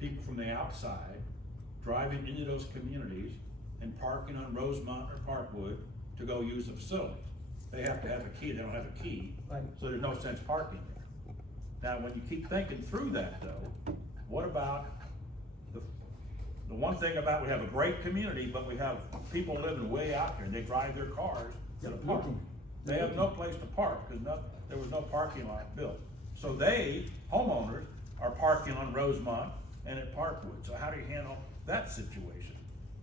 people from the outside driving into those communities and parking on Rosemont or Parkwood to go use the facilities. They have to have a key, they don't have a key, Right. so there's no sense parking there. Now, when you keep thinking through that though, what about the one thing about, we have a great community, but we have people living way out here and they drive their cars to the Yep, park. looking. They have no place to park because there was no parking lot built. So homeowners are parking on Rosemont and at Parkwood. So how do you handle that situation?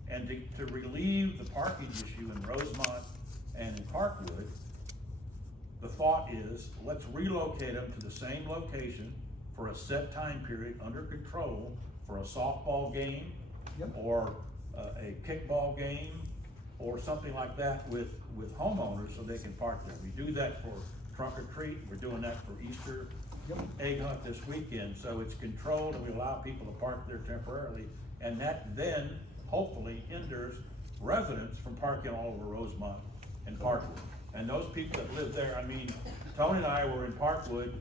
And to relieve the parking issue in Rosemont and in Parkwood, the thought is, let's relocate them to the same location for a set time period under control for a softball game. Yep. Or a kickball game, or something like that with homeowners so they can park there. We do that for trunk or treat, we're doing that for Easter Yep. egg hunt this weekend, so it's controlled and we allow people to park there temporarily. And that then hopefully hinders residents from parking all over Rosemont and Parkwood. And those people that live there, I mean, Tony and I were in Parkwood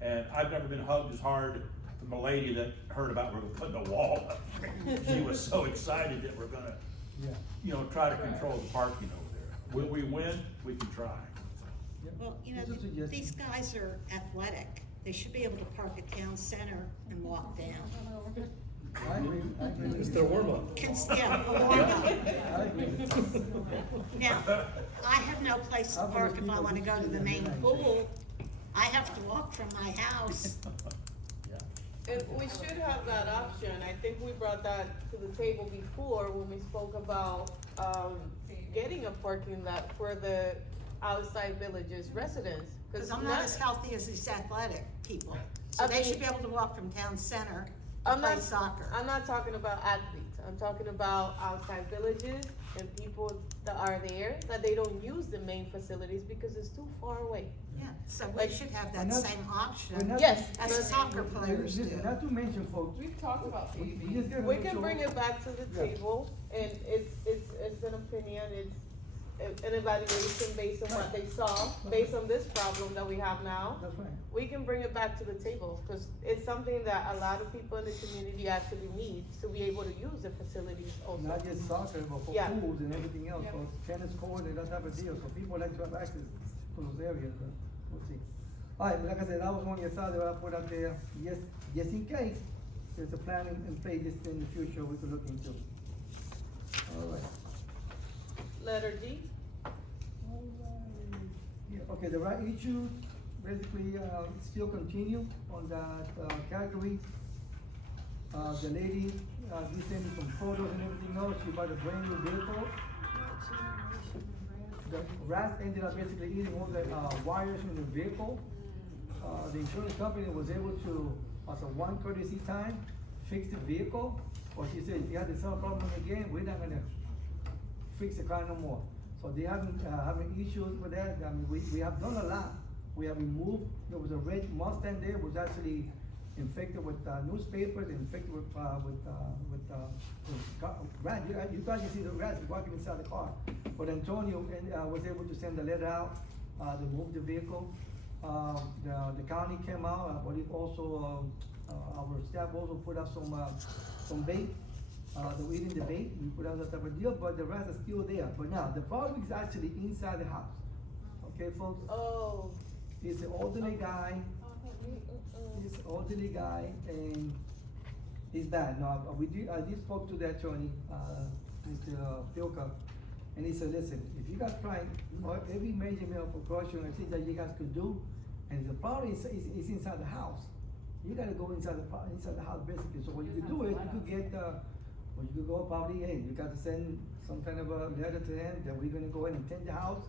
and I've never been hugged as hard from a lady that heard about we're putting a wall up. She was so excited that we're gonna, Yeah. try to control the parking over there. Will we win? We can try. Well, It's a suggestion. these guys are athletic, they should be able to park at town center and walk down. I agree. It's their warm-up. Yeah, a warm-up. I agree. Now, I have no place to park if I wanna go to the main pool. I have to walk from my house. And we should have that option. I think we brought that to the table before when we spoke about, getting a parking lot for the outside villages residents. Cause I'm not as healthy as these athletic people, so I they mean- should be able to walk from town center to I'm play not, soccer. I'm not talking about athletes, I'm talking about outside villages and people that are there, that they don't use the main facilities because it's too far away. Yeah, so we Like- should have We're that not- same we're option not- Yes. as the soccer players do. Listen, not to mention, folks, We've talked about we paving. just gotta We make can sure- bring it back to the Yeah. table, and it's an opinion, it's an evaluation based on what they saw, based on this problem that we have now. That's right. We can bring it back to the table, cause it's something that a lot of people in the community actually need to be able to use the facilities also. Not just soccer, but for Yeah. pools and everything else, Yep. for tennis court and that type of deal, so people like to have access to those areas, but we'll see. Alright, like I said, that was one yes, that I put out there, just in case, there's a plan in place just in the future we could look into. Alright. Letter D, Yeah, okay, the right issues, basically, still continue on that, category. The lady, we sent me some photos and everything else, she bought a brand new vehicle. The rats ended up basically eating all the, wires in the vehicle. The insurance company was able to, as a one courtesy time, fix the vehicle. Or she said, if you have the same problem again, we're not gonna fix the car no more. So they haven't, having issues with that. I mean, we have done a lot. We have removed, there was a red Mustang there, was actually infected with, newspapers, infected with rats. You guys can see the rats walking inside the car. But Antonio, was able to send a letter out, to move the vehicle. The county came out, I believe also, our staff also put up some bait. They're eating the bait, we put out that type of deal, but the rats are still there. But now, the problem is actually inside the house. Okay, folks? oh. He's an elderly guy, he's an elderly guy, and he's bad. Now, I did spoke to the attorney, Mr. Pilka, and he said, listen, if you guys try every major medical precaution and things that you guys could do, and the problem is inside the house. You gotta go inside the house basically. So what you could do is, you could get, well, you could go probably, hey, you got to send some kind of a letter to them that we're gonna go ahead and tent the house,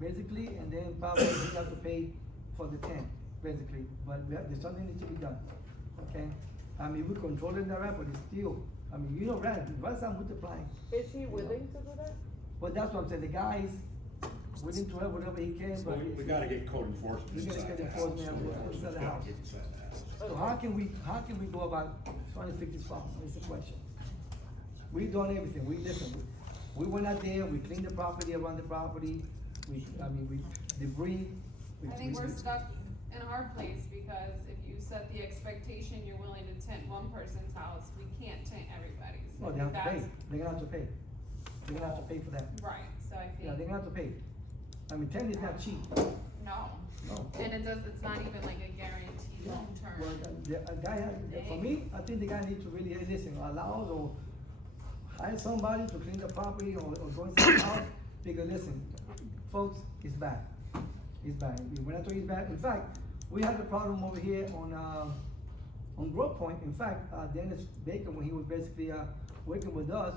basically, and then probably you have to pay for the tent, basically, but there's something needs to be done, okay? I mean, we controlling the rat, but it's still, I mean, you know, rats are multiplying. Is he willing to do that? But that's what I'm saying, the guy is willing to help whatever he can, So but. we gotta get code enforcement We gotta inside get the house. enforcement inside the Gotta house. get inside the house. So how can we go about trying to fix this problem? It's the question. We done everything, we listen, we went out there, we cleaned the property around the property, we debris. I think we're stuck in a hard place, because if you set the expectation you're willing to tint one person's house, we can't tint everybody's. No, they have to pay, they're gonna have to pay. They're gonna have to pay for that. Right, so I Yeah, they're think, gonna have to pay. I mean, 10 is not cheap. no, No. and it's not even like a guaranteed long term. Well, a guy, for me, I think the guy needs to really, hey, listen, allow us or hire somebody to clean the property or go inside the house, because listen, folks, it's bad. It's bad. When I tell you it's bad, in fact, we had a problem over here on Grove Point. In fact, Dennis Baker, when he was basically, working with us,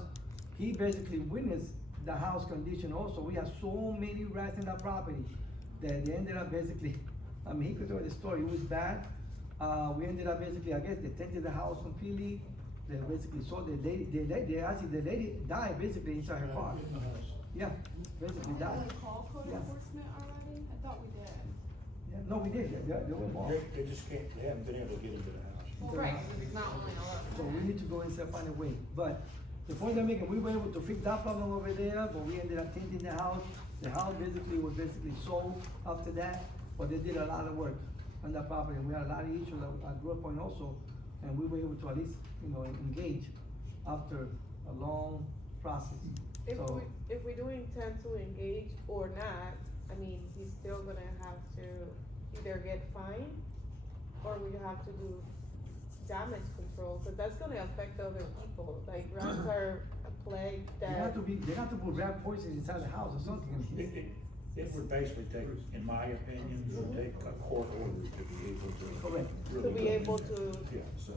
he basically witnessed the house condition also. We had so many rats in that property that they ended up basically, I mean, he could tell the story, it was bad. We ended up basically, I guess, they tented the house completely. They basically saw the lady, the lady died basically inside her car. In the house. Yeah, basically died. call code Yeah. enforcement already? I thought we did. Yeah, no, we did, they were involved. They just can't, they haven't been able to get into the house. Well, right, it's not only So we need to go inside and find a way, but the point I'm making, we were able to fix that problem over there, but we ended up tinting the house. The house was basically sold after that, but they did a lot of work on that property, and we had a lot of issues at Grove Point also, and we were able to at least, engage after a long process. So, If we do intend to engage or not, I mean, he's still gonna have to either get fined or we have to do damage control, cause that's gonna affect other people, like rats are a plague they that. have to put rat poison inside the house or something. It would basically take, in my opinion, it would take a court order to be able to. Correct. really To be go able in. to- Yeah, so,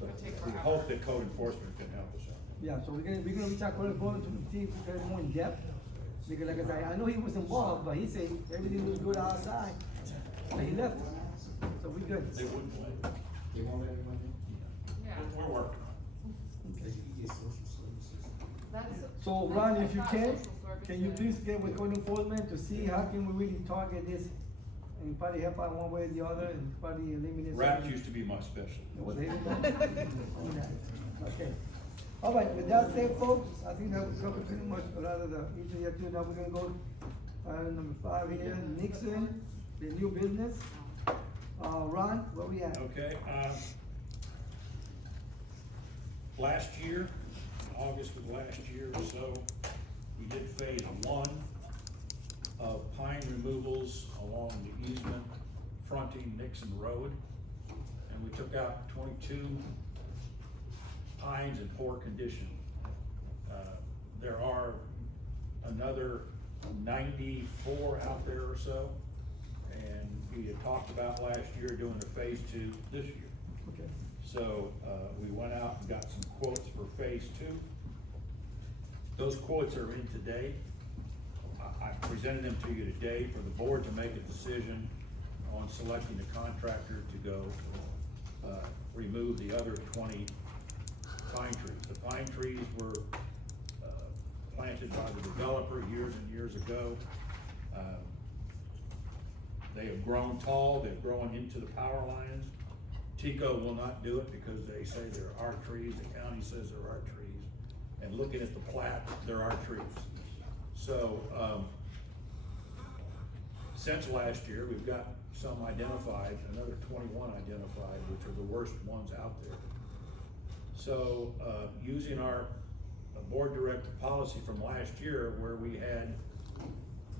but Would take we forever. hope that code enforcement can help us out. Yeah, so we're gonna reach out to Gordon to see if we can get more in depth, because like I said, I know he was involved, but he said everything was good outside, but he left, so we good. They wouldn't let, They won't let anyone in? Yeah, we're working. They can get social services. that's. So Ron, if you that's can, social can you services. please get with code enforcement to see how can we really target this and probably help out one way or the other and probably eliminate. Rats used to be my specialty. Well, there you go. Okay. All right, with that said, folks, I think that we covered pretty much a lot of the issues here too. Now we're gonna go, number 5 here, Nixon, the new business. Ron, where we at? Okay, last year, August of last year or so, we did phase 1 of pine removals along the easement fronting Nixon Road. And we took out 22 pines in poor condition. There are another 94 out there or so. And we had talked about last year doing a phase 2 this year. Okay. So, we went out and got some quotes for phase 2. Those quotes are in today. I presented them to you today for the board to make a decision on selecting a contractor to go, remove the other 20 pine trees. The pine trees were, planted by the developer years and years ago. They have grown tall, they've grown into the power lines. Tico will not do it because they say they're our trees, the county says they're our trees. And looking at the plat, they're our trees. So, since last year, we've got some identified, another 21 identified, which are the worst ones out there. So, using our board directed policy from last year, where we had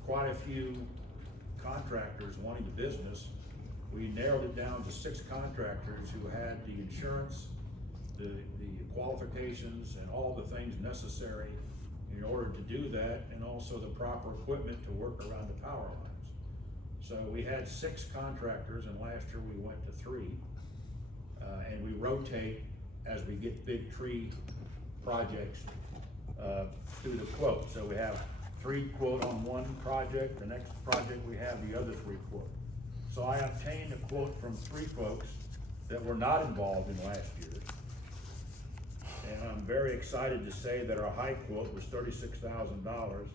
quite a few contractors wanting the business, we narrowed it down to 6 contractors who had the insurance, the qualifications, and all the things necessary in order to do that, and also the proper equipment to work around the power lines. So we had 6 contractors, and last year we went to 3. And we rotate as we get big tree projects through the quote. So we have 3 quote on one project, the next project we have the other 3 quote. So I obtained a quote from 3 folks that were not involved in last year's. And I'm very excited to say that our high quote was $36,000,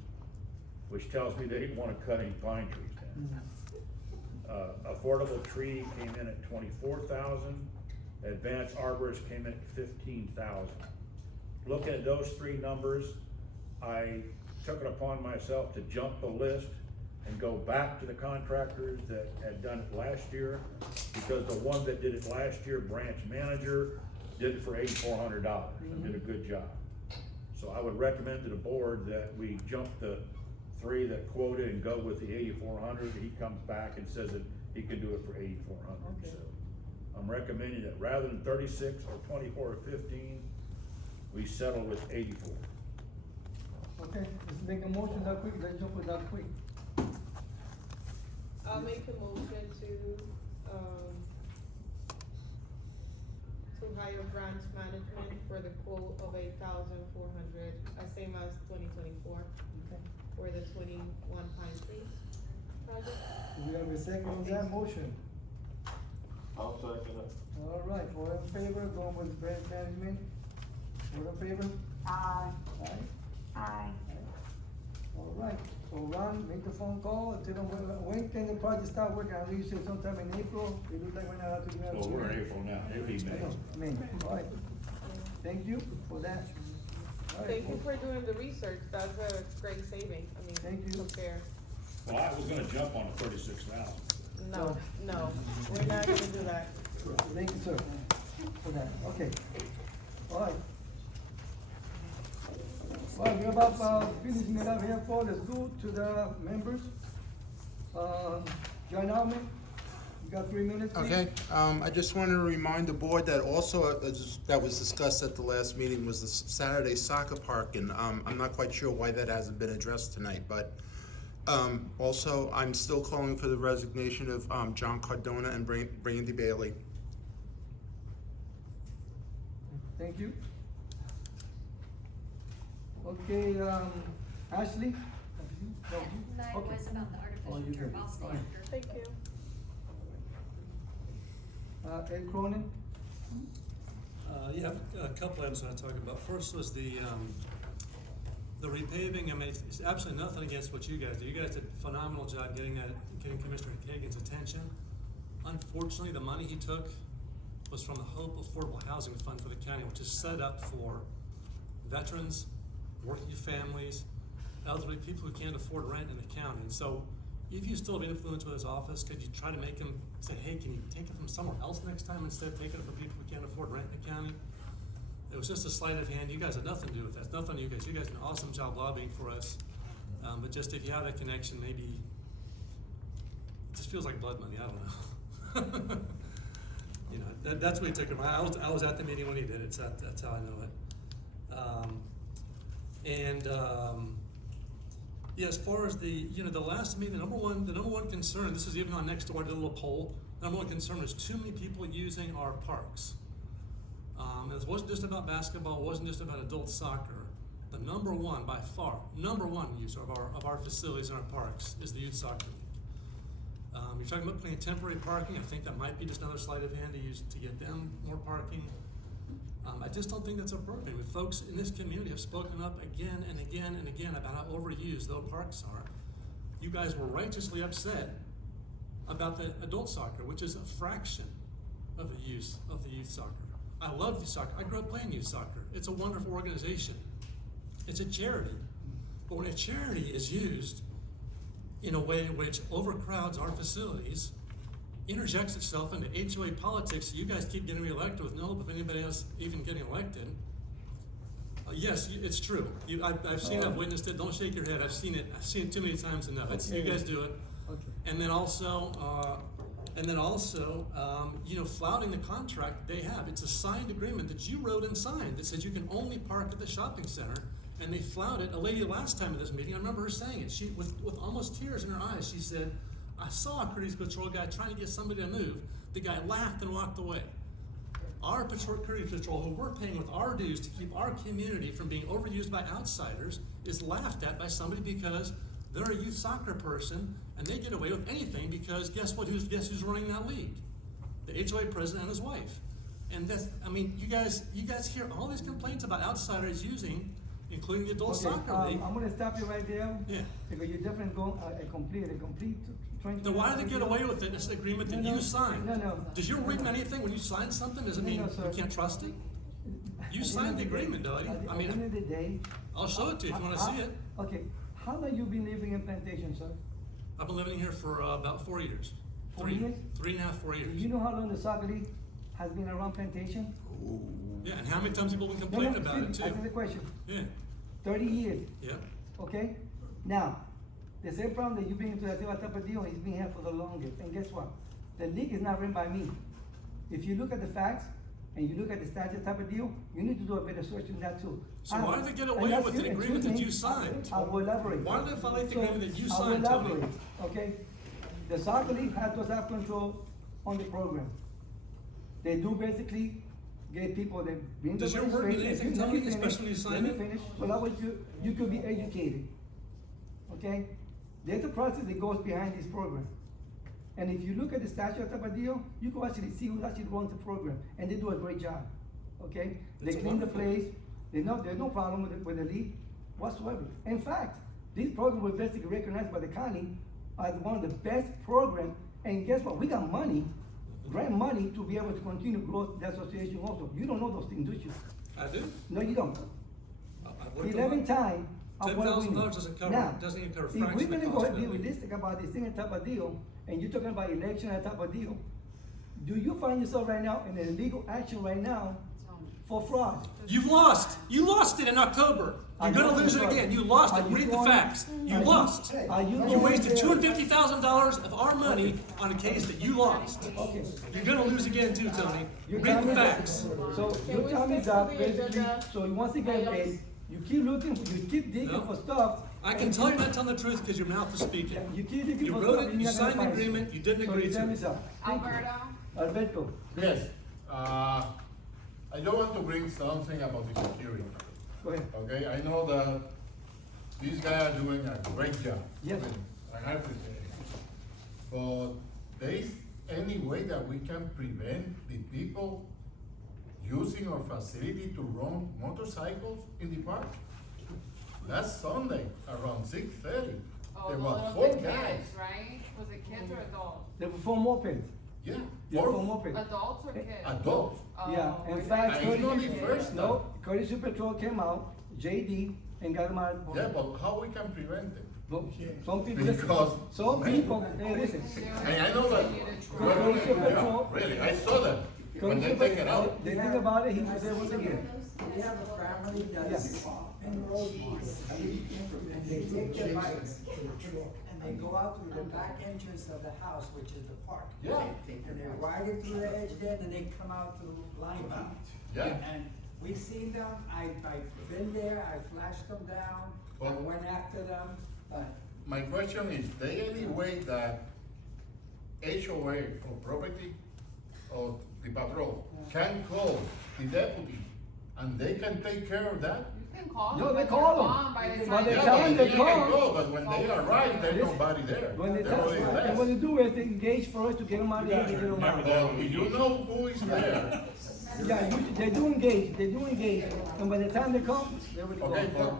which tells me they didn't wanna cut any pine trees down. Affordable tree came in at 24,000, advanced arborist came in at 15,000. Looking at those 3 numbers, I took it upon myself to jump the list and go back to the contractors that had done it last year, because the one that did it last year, branch manager, did it for $8,400 and did a good job. So I would recommend to the board that we jump the 3 that quoted and go with the 8,400. He comes back and says that he can do it for 8,400. Okay. So I'm recommending that rather than 36 or 24 or 15, we settle with 84. Okay, let's make a motion that quick, let's jump with that quick. I'll make a motion to hire branch management for the quote of $8,400, same as 2024, Okay. for the 21 Pine Trees project. Do we have a second on that motion? I'll second it. All right, all in favor, going with branch management? All in favor? Aye. Aye? Aye. All right, so Ron, make the phone call, tell them when can the project start working? I know you said sometime in April, it looks like we're not out to do that. Well, we're in April now, it'll be May. May, all right. Thank you for that. All right, Thank you for doing the research, that's a great saving, I mean, Thank you. compare. Well, I was gonna jump on the 36,000. No, we're not gonna do that. Thank you, sir, for that, okay. All right. Well, we're about finishing it up here, for let's go to the members. John Alman, you got 3 minutes, please? Okay, I just wanted to remind the board that also, that was discussed at the last meeting, was the Saturday soccer park, and, I'm not quite sure why that hasn't been addressed tonight, but, also, I'm still calling for the resignation of, John Cardona and Brandy Bailey. Thank you. Okay, Ashley? No, That okay. was about the Oh, you artificial turf, did. I'll stay All right. after. Thank you. Ed Cronin? Yeah, a couple items I want to talk about. First was the repaving. I mean, it's absolutely nothing against what you guys do. You guys did a phenomenal job getting Commissioner Kagan's attention. Unfortunately, the money he took was from the Hope Affordable Housing Fund for the county, which is set up for veterans, working families, elderly people who can't afford rent in the county. And so, if you still have influence with his office, could you try to make him say, hey, can you take it from somewhere else next time instead of taking it from people who can't afford rent in the county? It was just a sleight of hand. You guys had nothing to do with that. It's nothing on you guys. You guys did an awesome job lobbying for us. But just if you have that connection, maybe it just feels like blood money. I don't know. You know, that's what he took it from. I was at the meeting when he did it. So that's how I know it. Yeah, as far as the last meeting, the number one concern, this is even on next door, I did a little poll. The number one concern was too many people using our parks. It wasn't just about basketball, it wasn't just about adult soccer. The number one, by far, number one user of our facilities and our parks is the youth soccer league. You're talking about putting temporary parking. I think that might be just another sleight of hand to get them more parking. I just don't think that's appropriate. With folks in this community have spoken up again and again and again about how overused those parks are. You guys were righteously upset about the adult soccer, which is a fraction of the use of the youth soccer. I love youth soccer. I grew up playing youth soccer. It's a wonderful organization. It's a charity. But when a charity is used in a way which overcrowds our facilities, interjects itself into HOA politics, you guys keep getting reelected with no hope of anybody else even getting elected. Yes, it's true. I've seen it, I've witnessed it. Don't shake your head. I've seen it too many times enough. You guys do it. Okay. And then also, flouting the contract they have. It's a signed agreement that you wrote and signed that says you can only park at the shopping center, and they flout it. A lady last time at this meeting, I remember her saying it. She, with almost tears in her eyes, she said, I saw a courtesy patrol guy trying to get somebody to move. The guy laughed and walked away. Our courtesy patrol, who we're paying with our dues to keep our community from being overused by outsiders, is laughed at by somebody because they're a youth soccer person, and they get away with anything because guess who's running that league? The HOA president and his wife. And that's, I mean, you guys hear all these complaints about outsiders using, including the adult soccer league. I'm gonna stop you right there. Yeah. Because you're definitely going, a complete Then why did they get away with it? It's an agreement that you signed. No. Does your ring anything when you sign something? Does it mean No, sir. you can't trust it? You signed the agreement, though. I At the end mean, of the day. I'll show it to you if you wanna see it. Okay, how long you been living in Plantation, sir? I've been living here for about 4 years. 4 years? 3.5, 4 Do years. you know how long the soccer league has been around Plantation? Yeah, and how many times people have been No, complaining about it excuse me, too? Answer the question. Yeah, 30 years, yeah. okay? Now, the same problem that you bring into that type of deal, he's been here for the longest. And guess what? The league is not run by me. If you look at the facts and you look at the statute type of deal, you need to do a better search in that too. So why did they get away with an agreement that you signed? I will elaborate. Why did they violate the So, agreement that you I will signed, Tony? elaborate, okay? The soccer league has to have control on the program. They do basically get people that bring the Does your work mean anything, Let me Tony, finish. especially when you sign Let me it? finish, so that way you could be educated, okay? There's a process that goes behind this program. And if you look at the statute type of deal, you can actually see who actually runs the program, and they do a great job, okay? They That's clean the wonderful. place, there's no problem with the league whatsoever. In fact, this program was basically recognized by the county as one of the best programs, and guess what? We got money, grant money to be able to continue to grow the association also. You don't know those things, do you? I do. No, you don't. I've worked 11 times. $10,000 doesn't cover, Now, doesn't even cover if fraction we're of the gonna cost go of and be the league. realistic about this thing type of deal, and you're talking about election and type of deal, do you find yourself right now in a legal action right now for fraud? You've lost. You lost it in October. You're Are gonna you- lose it again. You lost it. Are you Read the going- facts. You are lost. Are you You going wasted to- $250,000 of our money on a case that you lost. Okay. You're gonna lose again too, Tony. Your Read time the is up. facts. So your we time is stick up, to the basically, agenda? so once again, Items? you keep looking, you keep digging No. for stuff. I can and tell you're not telling the truth because your mouth is speaking. You keep digging You for wrote stuff, it, and you you're not gonna signed the find it. agreement, you didn't So agree your to time it. is up. Thank you. Alberto? Alberto, Yes, I don't want to bring something about the security, go ahead. okay? I know that these guys are doing a great job. Yes. I have to say. But there is any way that we can prevent the people using our facility to run motorcycles in the park? Last Sunday, around 6:30, Oh, there the were little 4 kids, guys. right? Was it kids or adults? There were 4 mopeds. Yeah, Yeah, 4 4 mopeds. Adults or kids? adults. Yeah, Oh, in okay. fact, And it's not the Courtesy, first no, time. Courtesy Patrol came out, JD, and got them out. Yeah, but how we can prevent it? But some people, Because- some people, hey, listen, And I know that, Courtesy Patrol, really, I saw them when they take it out. the thing about it, he was able to get it. We have a family that's in Rosemont, and they take their bikes, and they go out through the back entrance of the house, which is the park. Yeah. And they ride it through the edge there, and they come out to the line bound. Yeah. And we've seen them, I've been there, I flashed them down, I Well- went after them, but My question is, there any way that HOA or property or the patrol can call the deputy and they can take care of that? You can call No, them, they but call they're them. gone by the By time. the Yeah, time but they can call- go, but when they arrive, there's Listen, nobody there. When they They're tell, already and left. what they do is they engage for us to get them out of here, they get them out. Well, if you know who is there, Yeah, they do engage, and by the time they come, they already okay, gone.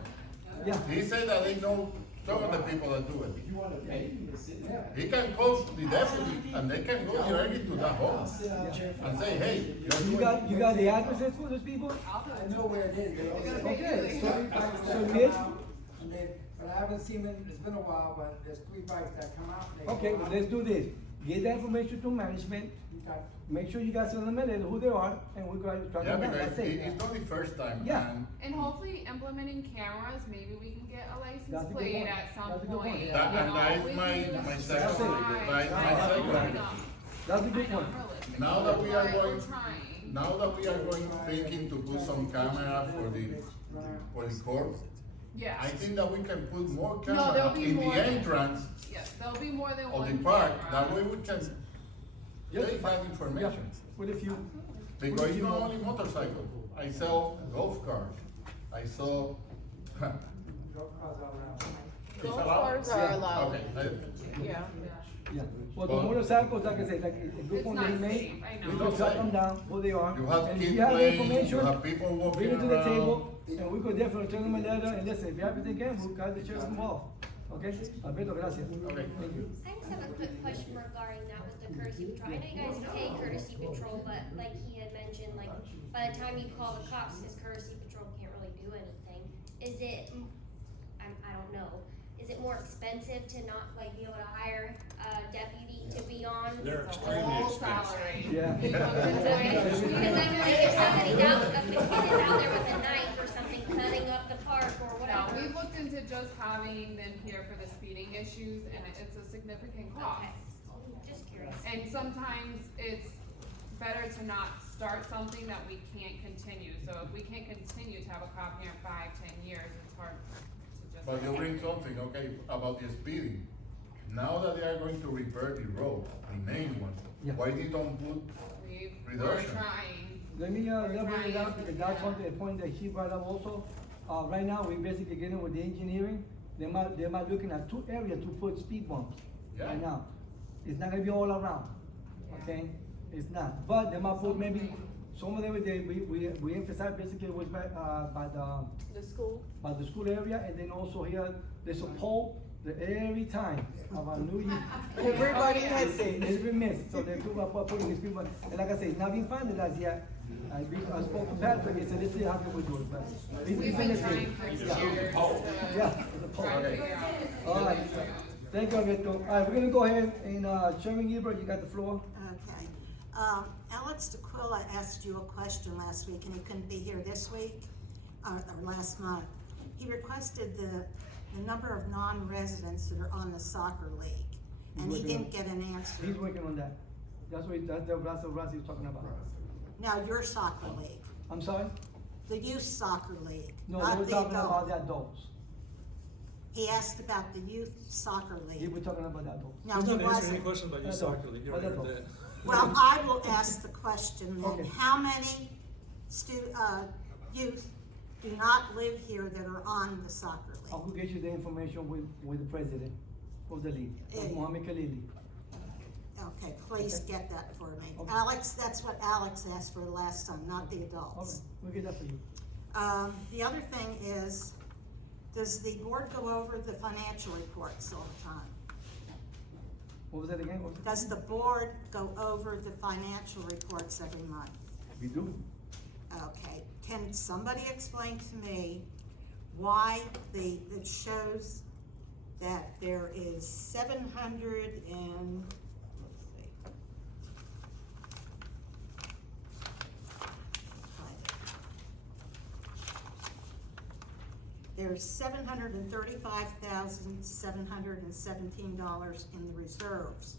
but Yeah, he said that they know some of the people that do it. He can call the deputy and they can go directly to that home and say, hey, you got the addresses for those people? I know where it is. They always- Okay, so They Mitch, come out, and they- But I haven't seen them, it's been a while, but there's 3 bikes that come out. and they okay, go out. let's do this, get that information to management, Okay. make sure you guys send them a letter who they are, and we're going to track yeah, them down, because that's it. it's not the first time. Yeah. And And hopefully implementing cameras, maybe we can get a That's a license good plate point. at some That's a good point. point. you That- and know, that is we my- can my just second- try, my try. second. I know. That's a I good know, point. I'm realistic. Now that we are We're going, trying. now that we are going thinking to put some camera for the court, Yes. I think that we can put more No, there'll camera be in more the than- entrance Yes, there'll be more than of one the park, camera. that way we can Yes. take that information. With a few, Because it's not only motorcycle, I sell golf cars, I sell, Go cars all around. Those allowed? cars are Yeah. allowed, Okay, yeah. Yeah, well, the Well- motorcycles, like I said, like, a good It's point not that he made, safe, I we know. could track them down, where they are. You have And if kids you have the playing, you information, have people bring walking it to the around. table, and we could definitely turn them a letter, and listen, if you have anything, again, we'll got the sheriff's involved. Okay, Alberto, gracias. Okay. Thank you. I just have a quick question regarding that with the courtesy patrol. I know you guys pay courtesy patrol, but like he had mentioned, like, by the time you call the cops, his courtesy patrol can't really do anything. Is it, I don't know, is it more expensive to not, like, be able to hire a deputy to be on? They're It's a extremely whole expensive. salary. Yeah. It goes into Because the- I'm like, if somebody's out, if the kid is out there with a knife or something, cutting up the park or No, whatever. we looked into just having them here for the speeding issues, and it's a significant cost. Okay, just curious. And sometimes it's better to not start something that we can't continue. So if we can't continue to have a cop here in 5-10 years, it's hard to just. But you bring something, okay, about the speeding. Now that they are going to repair the road, the main one, Yeah. why they don't put We're reduction? trying. Let me, elaborate it out, because that's one the point that he brought up also. Right now, we basically getting with the engineering, they might looking at 2 areas to put speed bumps. Yeah. Right now, it's not gonna be all around, okay? It's not, but they might put maybe, some of them, we emphasize basically was by The school, by the school area, and then also here, there's a pole that every time of our new year. everybody has it. Every miss, so they're putting these people, and like I say, it's not been finalized yet. I spoke to Patrick, he said, let's see how can we do it, but. We've been trying for years to Yeah, it's a pole. try to figure out. All right, thank you, Alberto. All right, we're gonna go ahead and, Chairman Ebert, you got the floor. Okay. Alex DeQuilla asked you a question last week, and he couldn't be here this week, or last month. He requested the number of non-residents that are on the soccer league, and he didn't get an answer. He's working on that. That's what Russ was talking about. Now, your soccer league, I'm sorry? the youth soccer league, No, they not were the talking about adult. the adults. He asked about the youth soccer He league. was talking about the adults. Now, He's he not answering any wasn't. questions about your Adult. soccer league, you already heard Adult. that. Well, I will ask the question Okay. then, how many youth do not live here that are on the soccer I league? will get you the information with the president of the league, that's Eh. Mohammed Khalili. Okay, please Okay. get that for me. Okay. Alex, that's what Alex asked for last time, not the Okay, adults. we'll get that for you. The other thing is, does the board go over the financial reports all the time? What was that again? What was it? Does the board go over the financial reports every month? We do. Okay, can somebody explain to me why it shows that there is 700 and, let's see. Find it. There's $735,717 in the reserves.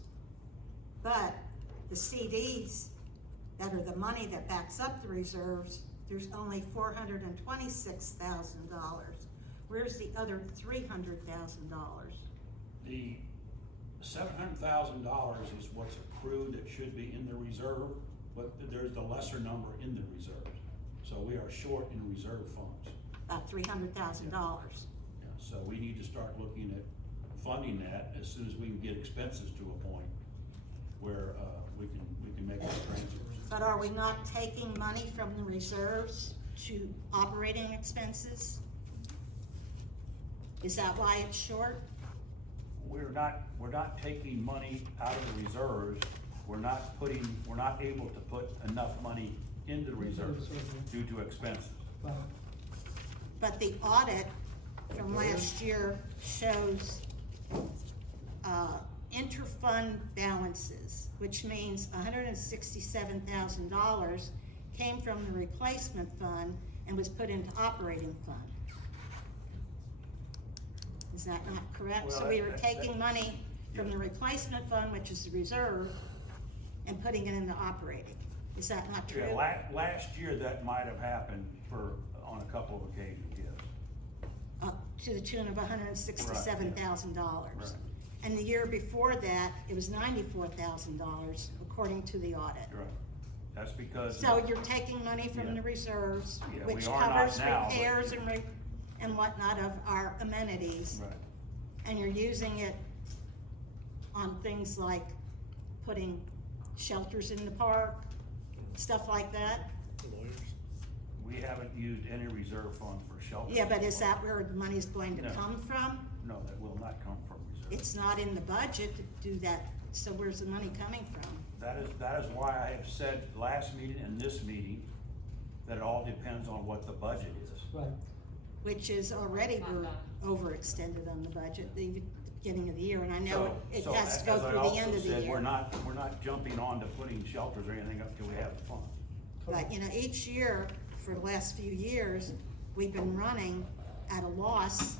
But the CDs that are the money that backs up the reserves, there's only $426,000. Where's the other $300,000? The $700,000 is what's accrued that should be in the reserve, but there's the lesser number in the reserves. So we are short in reserve funds. About $300,000. Yeah, so we need to start looking at funding that as soon as we can get expenses to a point where, we can make those transfers. But are we not taking money from the reserves to operating expenses? Is that why it's short? We're not taking money out of the reserves, we're not able to put enough money into the reserves due to expenses. Right. But the audit from last year shows, interfund balances, which means $167,000 came from the replacement fund and was put into operating fund. Is that not correct? So Well, we were taking money from the replacement fund, which is the reserve, and putting it into operating. Is that not true? Yeah, last year that might have happened on a couple of occasions, yes. To the tune of $167,000. Right. And the year before that, it was $94,000, according to the audit. Right. That's because. So you're taking money from Yeah. the reserves, Yeah, which we are not covers now, but- repairs and whatnot of our amenities. Right. and you're using it on things like putting shelters in the park, stuff like that? We haven't used any reserve funds for shelter. Yeah, but is that where the money's going to No. come from? No, that will not come from reserve. It's not in the budget to do that, so where's the money coming from? That is why I have said last meeting and this meeting, that it all depends on what the budget is. Right. Which is already, we're overextended on the budget, the beginning of the year, and I know it So, has to go as I through the also end of the said, year. we're not jumping on to putting shelters or anything up till we have the funds. But, you know, each year, for the last few years, we've been running at a loss,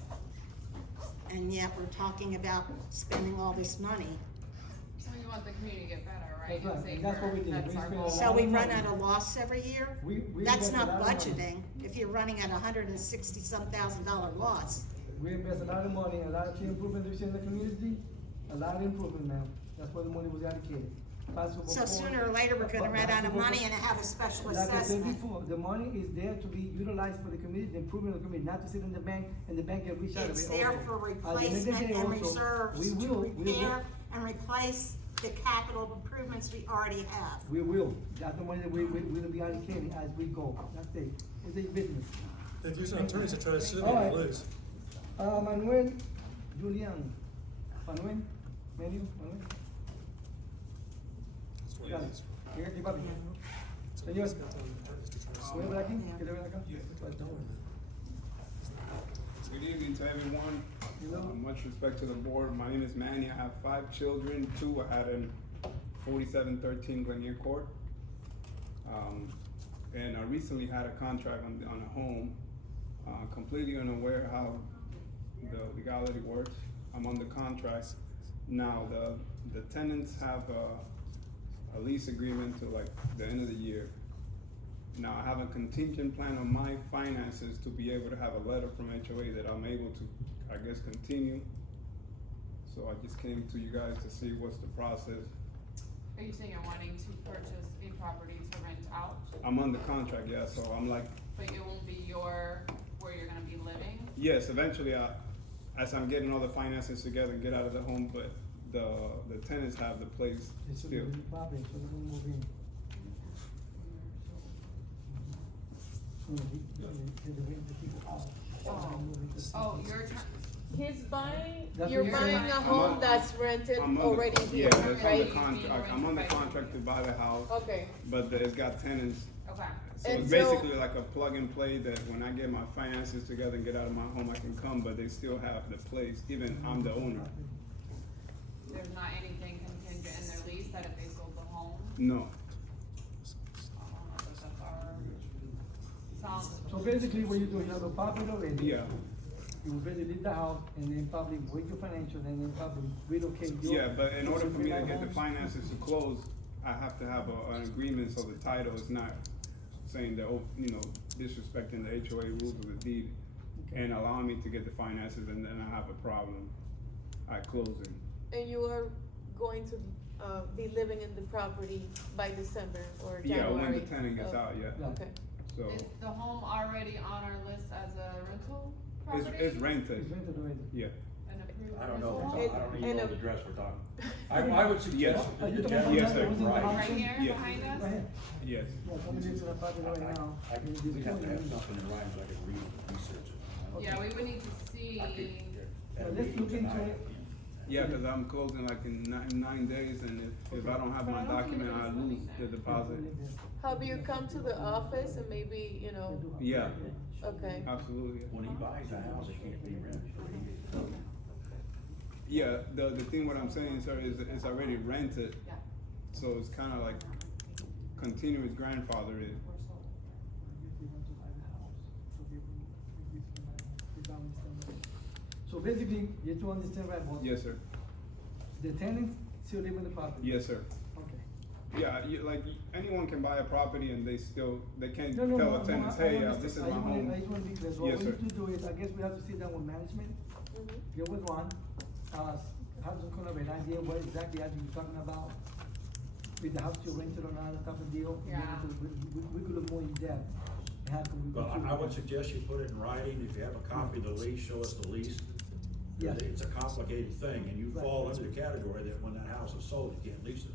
and yet we're talking about spending all this money. So we want the community to get better, right? That's right, And and that's what we safer. did. That's We our spent a goal. lot So we of run money. at a loss every year? We That's invest a not lot of money. budgeting, if you're running at $160,000 loss. We invest a lot of money, a lot of tree improvement this year in the community, a lot of improvement now. That's where the money was allocated. Possible So for- sooner or later, we're gonna run out of possible money for- and have a special Like I said assessment. before, the money is there to be utilized for the community, the improvement of the community, not to sit in the bank and the bank get rich out of it It's there also. for At the end of the replacement day and also, reserves we to will- repair and replace the capital improvements we already have. We will, that's the money that we will be allocating as we go, that's it, it's a business. If you're an attorney to try to sue them, All you right. lose. Manuel, Julian, Manuel, Manuel. That's what Ya, it is. llega aquí, papi. Señor, ¿puede ver aquí? ¿Quiere ver acá? Good evening to everyone. Hello. Much respect to the board. My name is Manny. I have 5 children. 2 are at 4713 Glenier Court. And I recently had a contract on a home, completely unaware how the legality works. I'm on the contract. Now, the tenants have a lease agreement to like the end of the year. Now, I have a contingent plan on my finances to be able to have a letter from HOA that I'm able to, I guess, continue. So I just came to you guys to see what's the process. Are you saying you're wanting to purchase a property to rent out, I'm under contract, yeah, so I'm like, but it won't be where you're gonna be living? yes, eventually, as I'm getting all the finances together, get out of the home, but the tenants have the place Eso still. es papi, eso es muy bien. Oh, you're He's buying, That's you're what you're saying? buying a I'm home on- that's rented I'm under- already here, Yeah, that's right? under contract, I'm under contract to buy the house, Okay, but it's got tenants. Okay. So And it's so- basically like a plug and play that when I get my finances together and get out of my home, I can come, but they still have the place, even I'm the owner. There's not anything contingent in their lease that if they sold the home, No, that's our, sounds. So basically, what you do, you have a property already. yeah, You will basically leave the house and then probably wait your financial and then probably relocate your. yeah, but in order for me to get the homes. finances to close, I have to have an agreement, so the title is not saying that, disrespecting the HOA rules of the deed, Okay. and allowing me to get the finances, and then I have a problem at closing. and you are going to, be living in the property by December or Yeah, January? when the tenant gets of- out, yeah, Yeah. Okay, so, Is the home already on our list as a rental it's property? rented, It's rented already. yeah. An approved I don't know, rental? It- I don't and even know a- the address we're talking. I would suggest, Yes. Are you talking the about Yes, that sir. was in the Right. house? Right here, Yeah. behind us? Right here. Yes, Yeah, somebody lives in a property right now. I, and it's we have to going have in. something in writing so I could research it. Yeah, we would need to see, Yeah, let's look into it. yeah, cause I'm closing like in 9 days, and if I don't have my document, I lose the deposit. have you come to the office and maybe, Yeah, okay, absolutely. When he buys a house, it can't be rented for a year. Yeah, the thing what I'm saying, sir, is it's already rented, yeah, so it's kinda like continuous grandfather in. So basically, you have to understand right, boss? Yes, sir. The tenants still live in the property? Yes, sir. Okay. Yeah, anyone can buy a property and they can't No, tell the tenants, I hey, understand. this is I my just wanna- home. I just wanna be clear, so Yes, what we sir. need to do is, I guess we have to sit down with management, get with Ron, have some kind of an idea what exactly are you talking about? With the house you rented or not, that type of deal. and then Yeah. we could look more in depth. And have to- But I would suggest you put it in writing, if you have a copy of the lease, show us the lease, Yes. It's a complicated thing, and you fall into the category that when that house is sold, you can't lease it.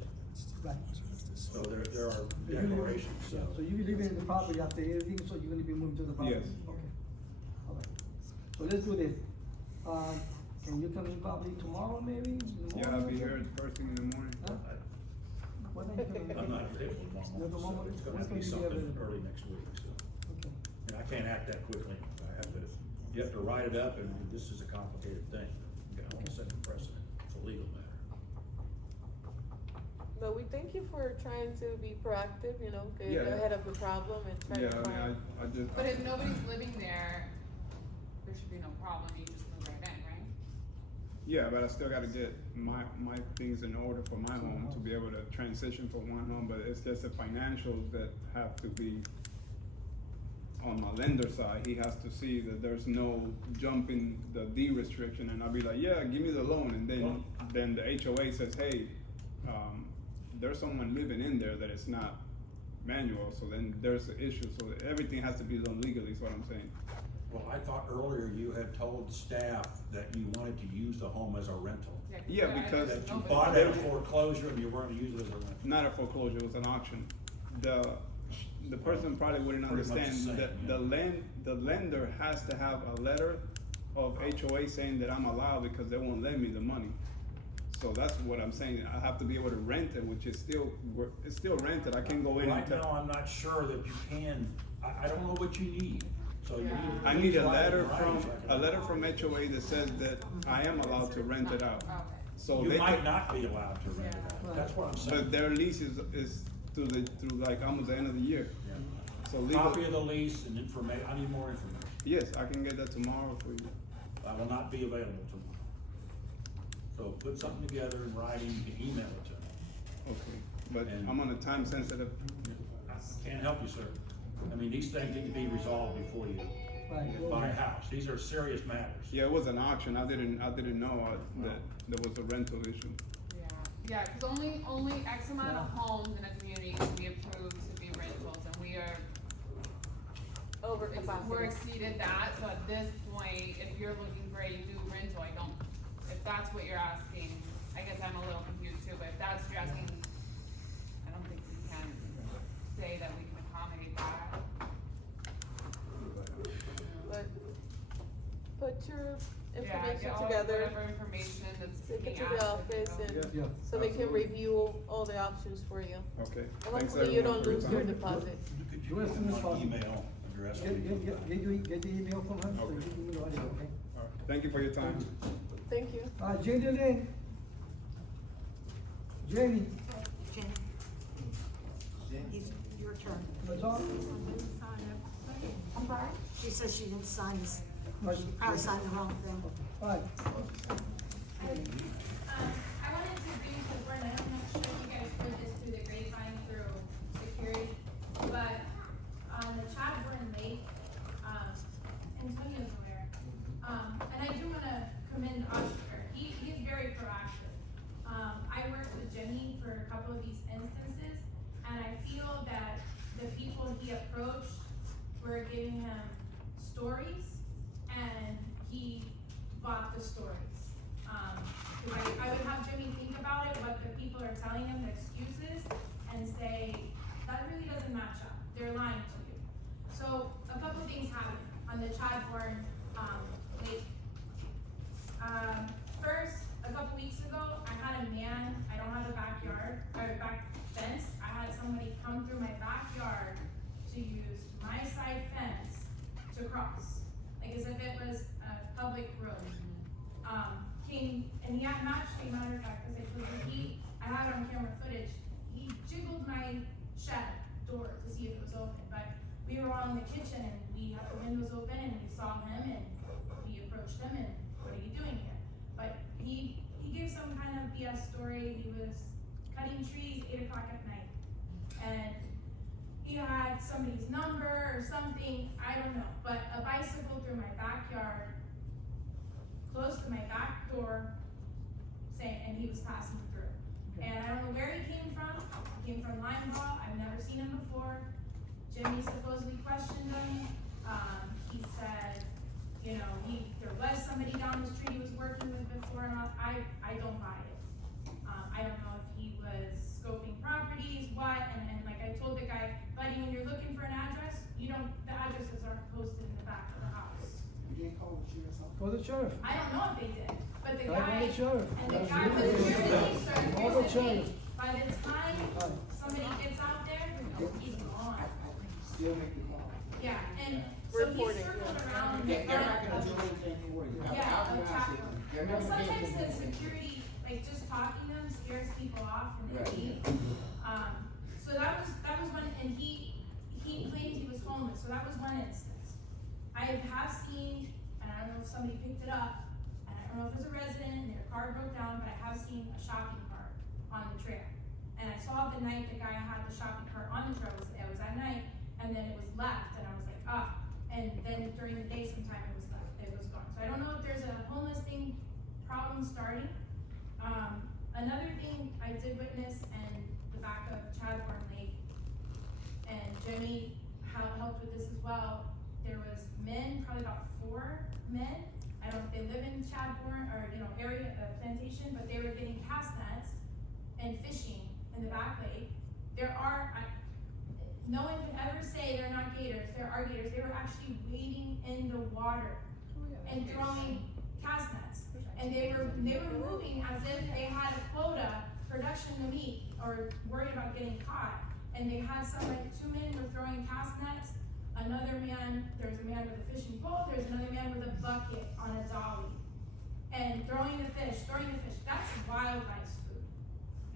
Right. So there are declarations, Yeah, so you live in the property after everything, so you're gonna be moving to the property? Yes. Okay, all right. So let's do this. Can you come in probably tomorrow, maybe? In the Yeah, I'll morning be or here something? first thing in the morning. Huh? What time you coming in? I'm not available You're the tomorrow, moment- so it's gonna when have to be can you be something available? early next week, so. Okay. And I can't act that quickly, you have to write it up, and this is a complicated thing. You can almost set a precedent, it's a legal matter. But we thank you for trying to be proactive, you know, get Yeah. ahead of the problem and try Yeah, to I find. mean, I just. But if nobody's living there, there should be no problem, you just move right in, right? Yeah, but I still gotta get my things in order for my home to be able to transition from one home, but it's just the financials that have to be on my lender side. He has to see that there's no jumping the D restriction, and I'll be like, yeah, give me the loan, and then the HOA says, hey, there's someone living in there that is not manual, so then there's the issue, so everything has to be done legally, is what I'm saying. Well, I thought earlier you had told staff that you wanted to use the home as a rental. Yeah, because That you bought it at a foreclosure and you weren't gonna use it as a rental. not a foreclosure, it was an auction. The person probably wouldn't Pretty much the understand same, that yeah. the lender has to have a letter of HOA saying that I'm allowed because they won't lend me the money. So that's what I'm saying, I have to be able to rent it, which is it's still rented, I can't go in and Right tell. now, I'm not sure that you can, I don't know what you need, so you need. I need a please write it letter in writing from, so I a can- letter from HOA that says that I am allowed to rent it out. Okay. So You they, might not be allowed to rent it Yeah. out, that's what I'm but saying. their lease is through like almost the end of the year. So legal, Copy of the lease and I need more information. yes, I can get that tomorrow for you. I will not be available tomorrow. So put something together in writing, you can email it to me. Okay, but And- I'm on a time sensitive. I can't help you, sir. I mean, these things need to be resolved before you Right. buy a house, these are serious matters. Yeah, it was an auction. I didn't know that there was a rental issue. Yeah, cause only X amount of homes in a community can be approved to be rentals, and we are, Over we're capacity. exceeded that, so at this point, if you're looking for a new rental, if that's what you're asking, I guess I'm a little confused too, but if that's what you're asking, I don't think we can say that we can accommodate that. But put your Yeah, information get all, together, whatever information that's take being it to asked. the office you know. and, Yeah. so they can Absolutely. review all the options for you. Okay. And Thanks hopefully you everyone don't for your lose your time. deposit. Could Do it as soon as my possible. email address? Get the email from her, so Okay. you can email her, okay? All right. Thank you for your time. Thank you. Jenny Lynn. Jenny, Jenny? It's your turn. that's all? I'm sorry? She says she didn't sign this, No, she probably signed the wrong thing. Right. I wanted to bring to the board, and I'm not sure if you guys heard this through the grapevine through security, but on the Chadbourne Lake, Antonio's aware. And I do wanna commend Oscar, he's very proactive. I worked with Jimmy for a couple of these instances, and I feel that the people he approached were giving him stories, and he bought the stories. 'Cause I would have Jimmy think about it, what the people are telling him, the excuses, and say, that really doesn't match up, they're lying to you. So, a couple things happened on the Chadbourne, lake. First, a couple weeks ago, I had a man, I don't have a backyard, or a back fence, I had somebody come through my backyard to use my side fence to cross, like as if it was a public road. Came, and he had matched me, matter of fact, cause I had it on camera footage, he jiggled my shed door to see if it was open, but we were all in the kitchen and we had the windows open and we saw him and we approached him and what are you doing here? But he gave some kind of BS story, he was cutting trees 8 o'clock at night. And he had somebody's number or something, I don't know, but a bicycle through my backyard, close to my back door, saying, and he was passing through. And I don't know where he came from Limeball, I've never seen him before. Jimmy supposedly questioned him, he said, you know, there was somebody down the street he was working with before, and I don't buy it. I don't know if he was scoping properties, what, and like I told the guy, buddy, when you're looking for an address, the addresses aren't posted in the back of the house. You didn't call the sheriff's office? Call the sheriff. I don't know if they did, but the Call guy, the sheriff. and the guy was really concerned, Call the sheriff. by the time somebody gets out there, he's gone. Still make the call. Yeah, and so he Reporting, circled yeah. around They're the not front gonna of, do anything for you. yeah, of Chaco. They're Well, never gonna sometimes do the anything. security, like just talking to them scares people off and they Right. leave. So that was one, and he claimed he was homeless, so that was one instance. I have seen, and I don't know if somebody picked it up, and I don't know if it was a resident and their car broke down, but I have seen a shopping cart on the trail. And I saw the night the guy had the shopping cart on the trail, it was at night, and then it was left, and I was like, ah. And then during the day sometime it was left, it was gone. So I don't know if there's a homeless thing problem starting. Another thing I did witness in the back of Chadbourne Lake, and Jimmy helped with this as well. There was men, probably about 4 men. I don't know if they live in Chadbourne or, area, Plantation, but they were getting cast nets and fishing in the back lake. No one could ever say they're not gators, there are gators. They were actually wading in the water and throwing cast nets. And they were moving as if they had a quota, production to meet, or worried about getting caught. And they had 2 men were throwing cast nets, there was a man with a fishing pole, there's another man with a bucket on a dolly. And throwing the fish, that's wildlife food.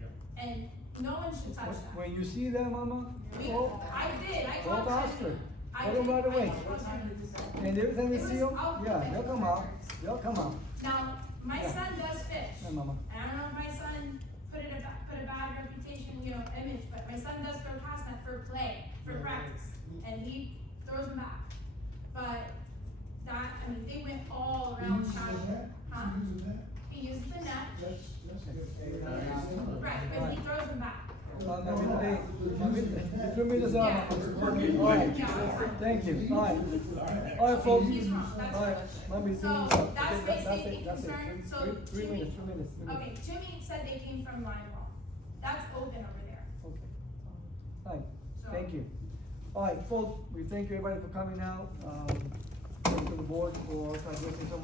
Yeah. And no one should touch that. When you see that, mama, I did, I call called the Oscar. I Call them right did, I away. called them. And every time you It see was them, out yeah, there. they'll come out. They'll come out. Now, my Yeah. son does fish. Yeah, mama. And I don't know if my son put a bad reputation, image, but my son does throw cast net for play, for practice, and he throws them back. But they went all around Chadbourne. Huh? He uses the net, right, but he throws them back. Alright, thank you, alright, folks, He's wrong, that's alright, what. maybe 3 So, minutes. that's Okay, that's basically it, that's it. concerned. So, 3 Jimmy- minutes, 3 minutes, 3 minutes. Okay, Jimmy said they came from Limewell. That's open over there. Okay. Alright, So- thank you. Alright, folks, we thank everybody for coming out, thank you to the board for addressing some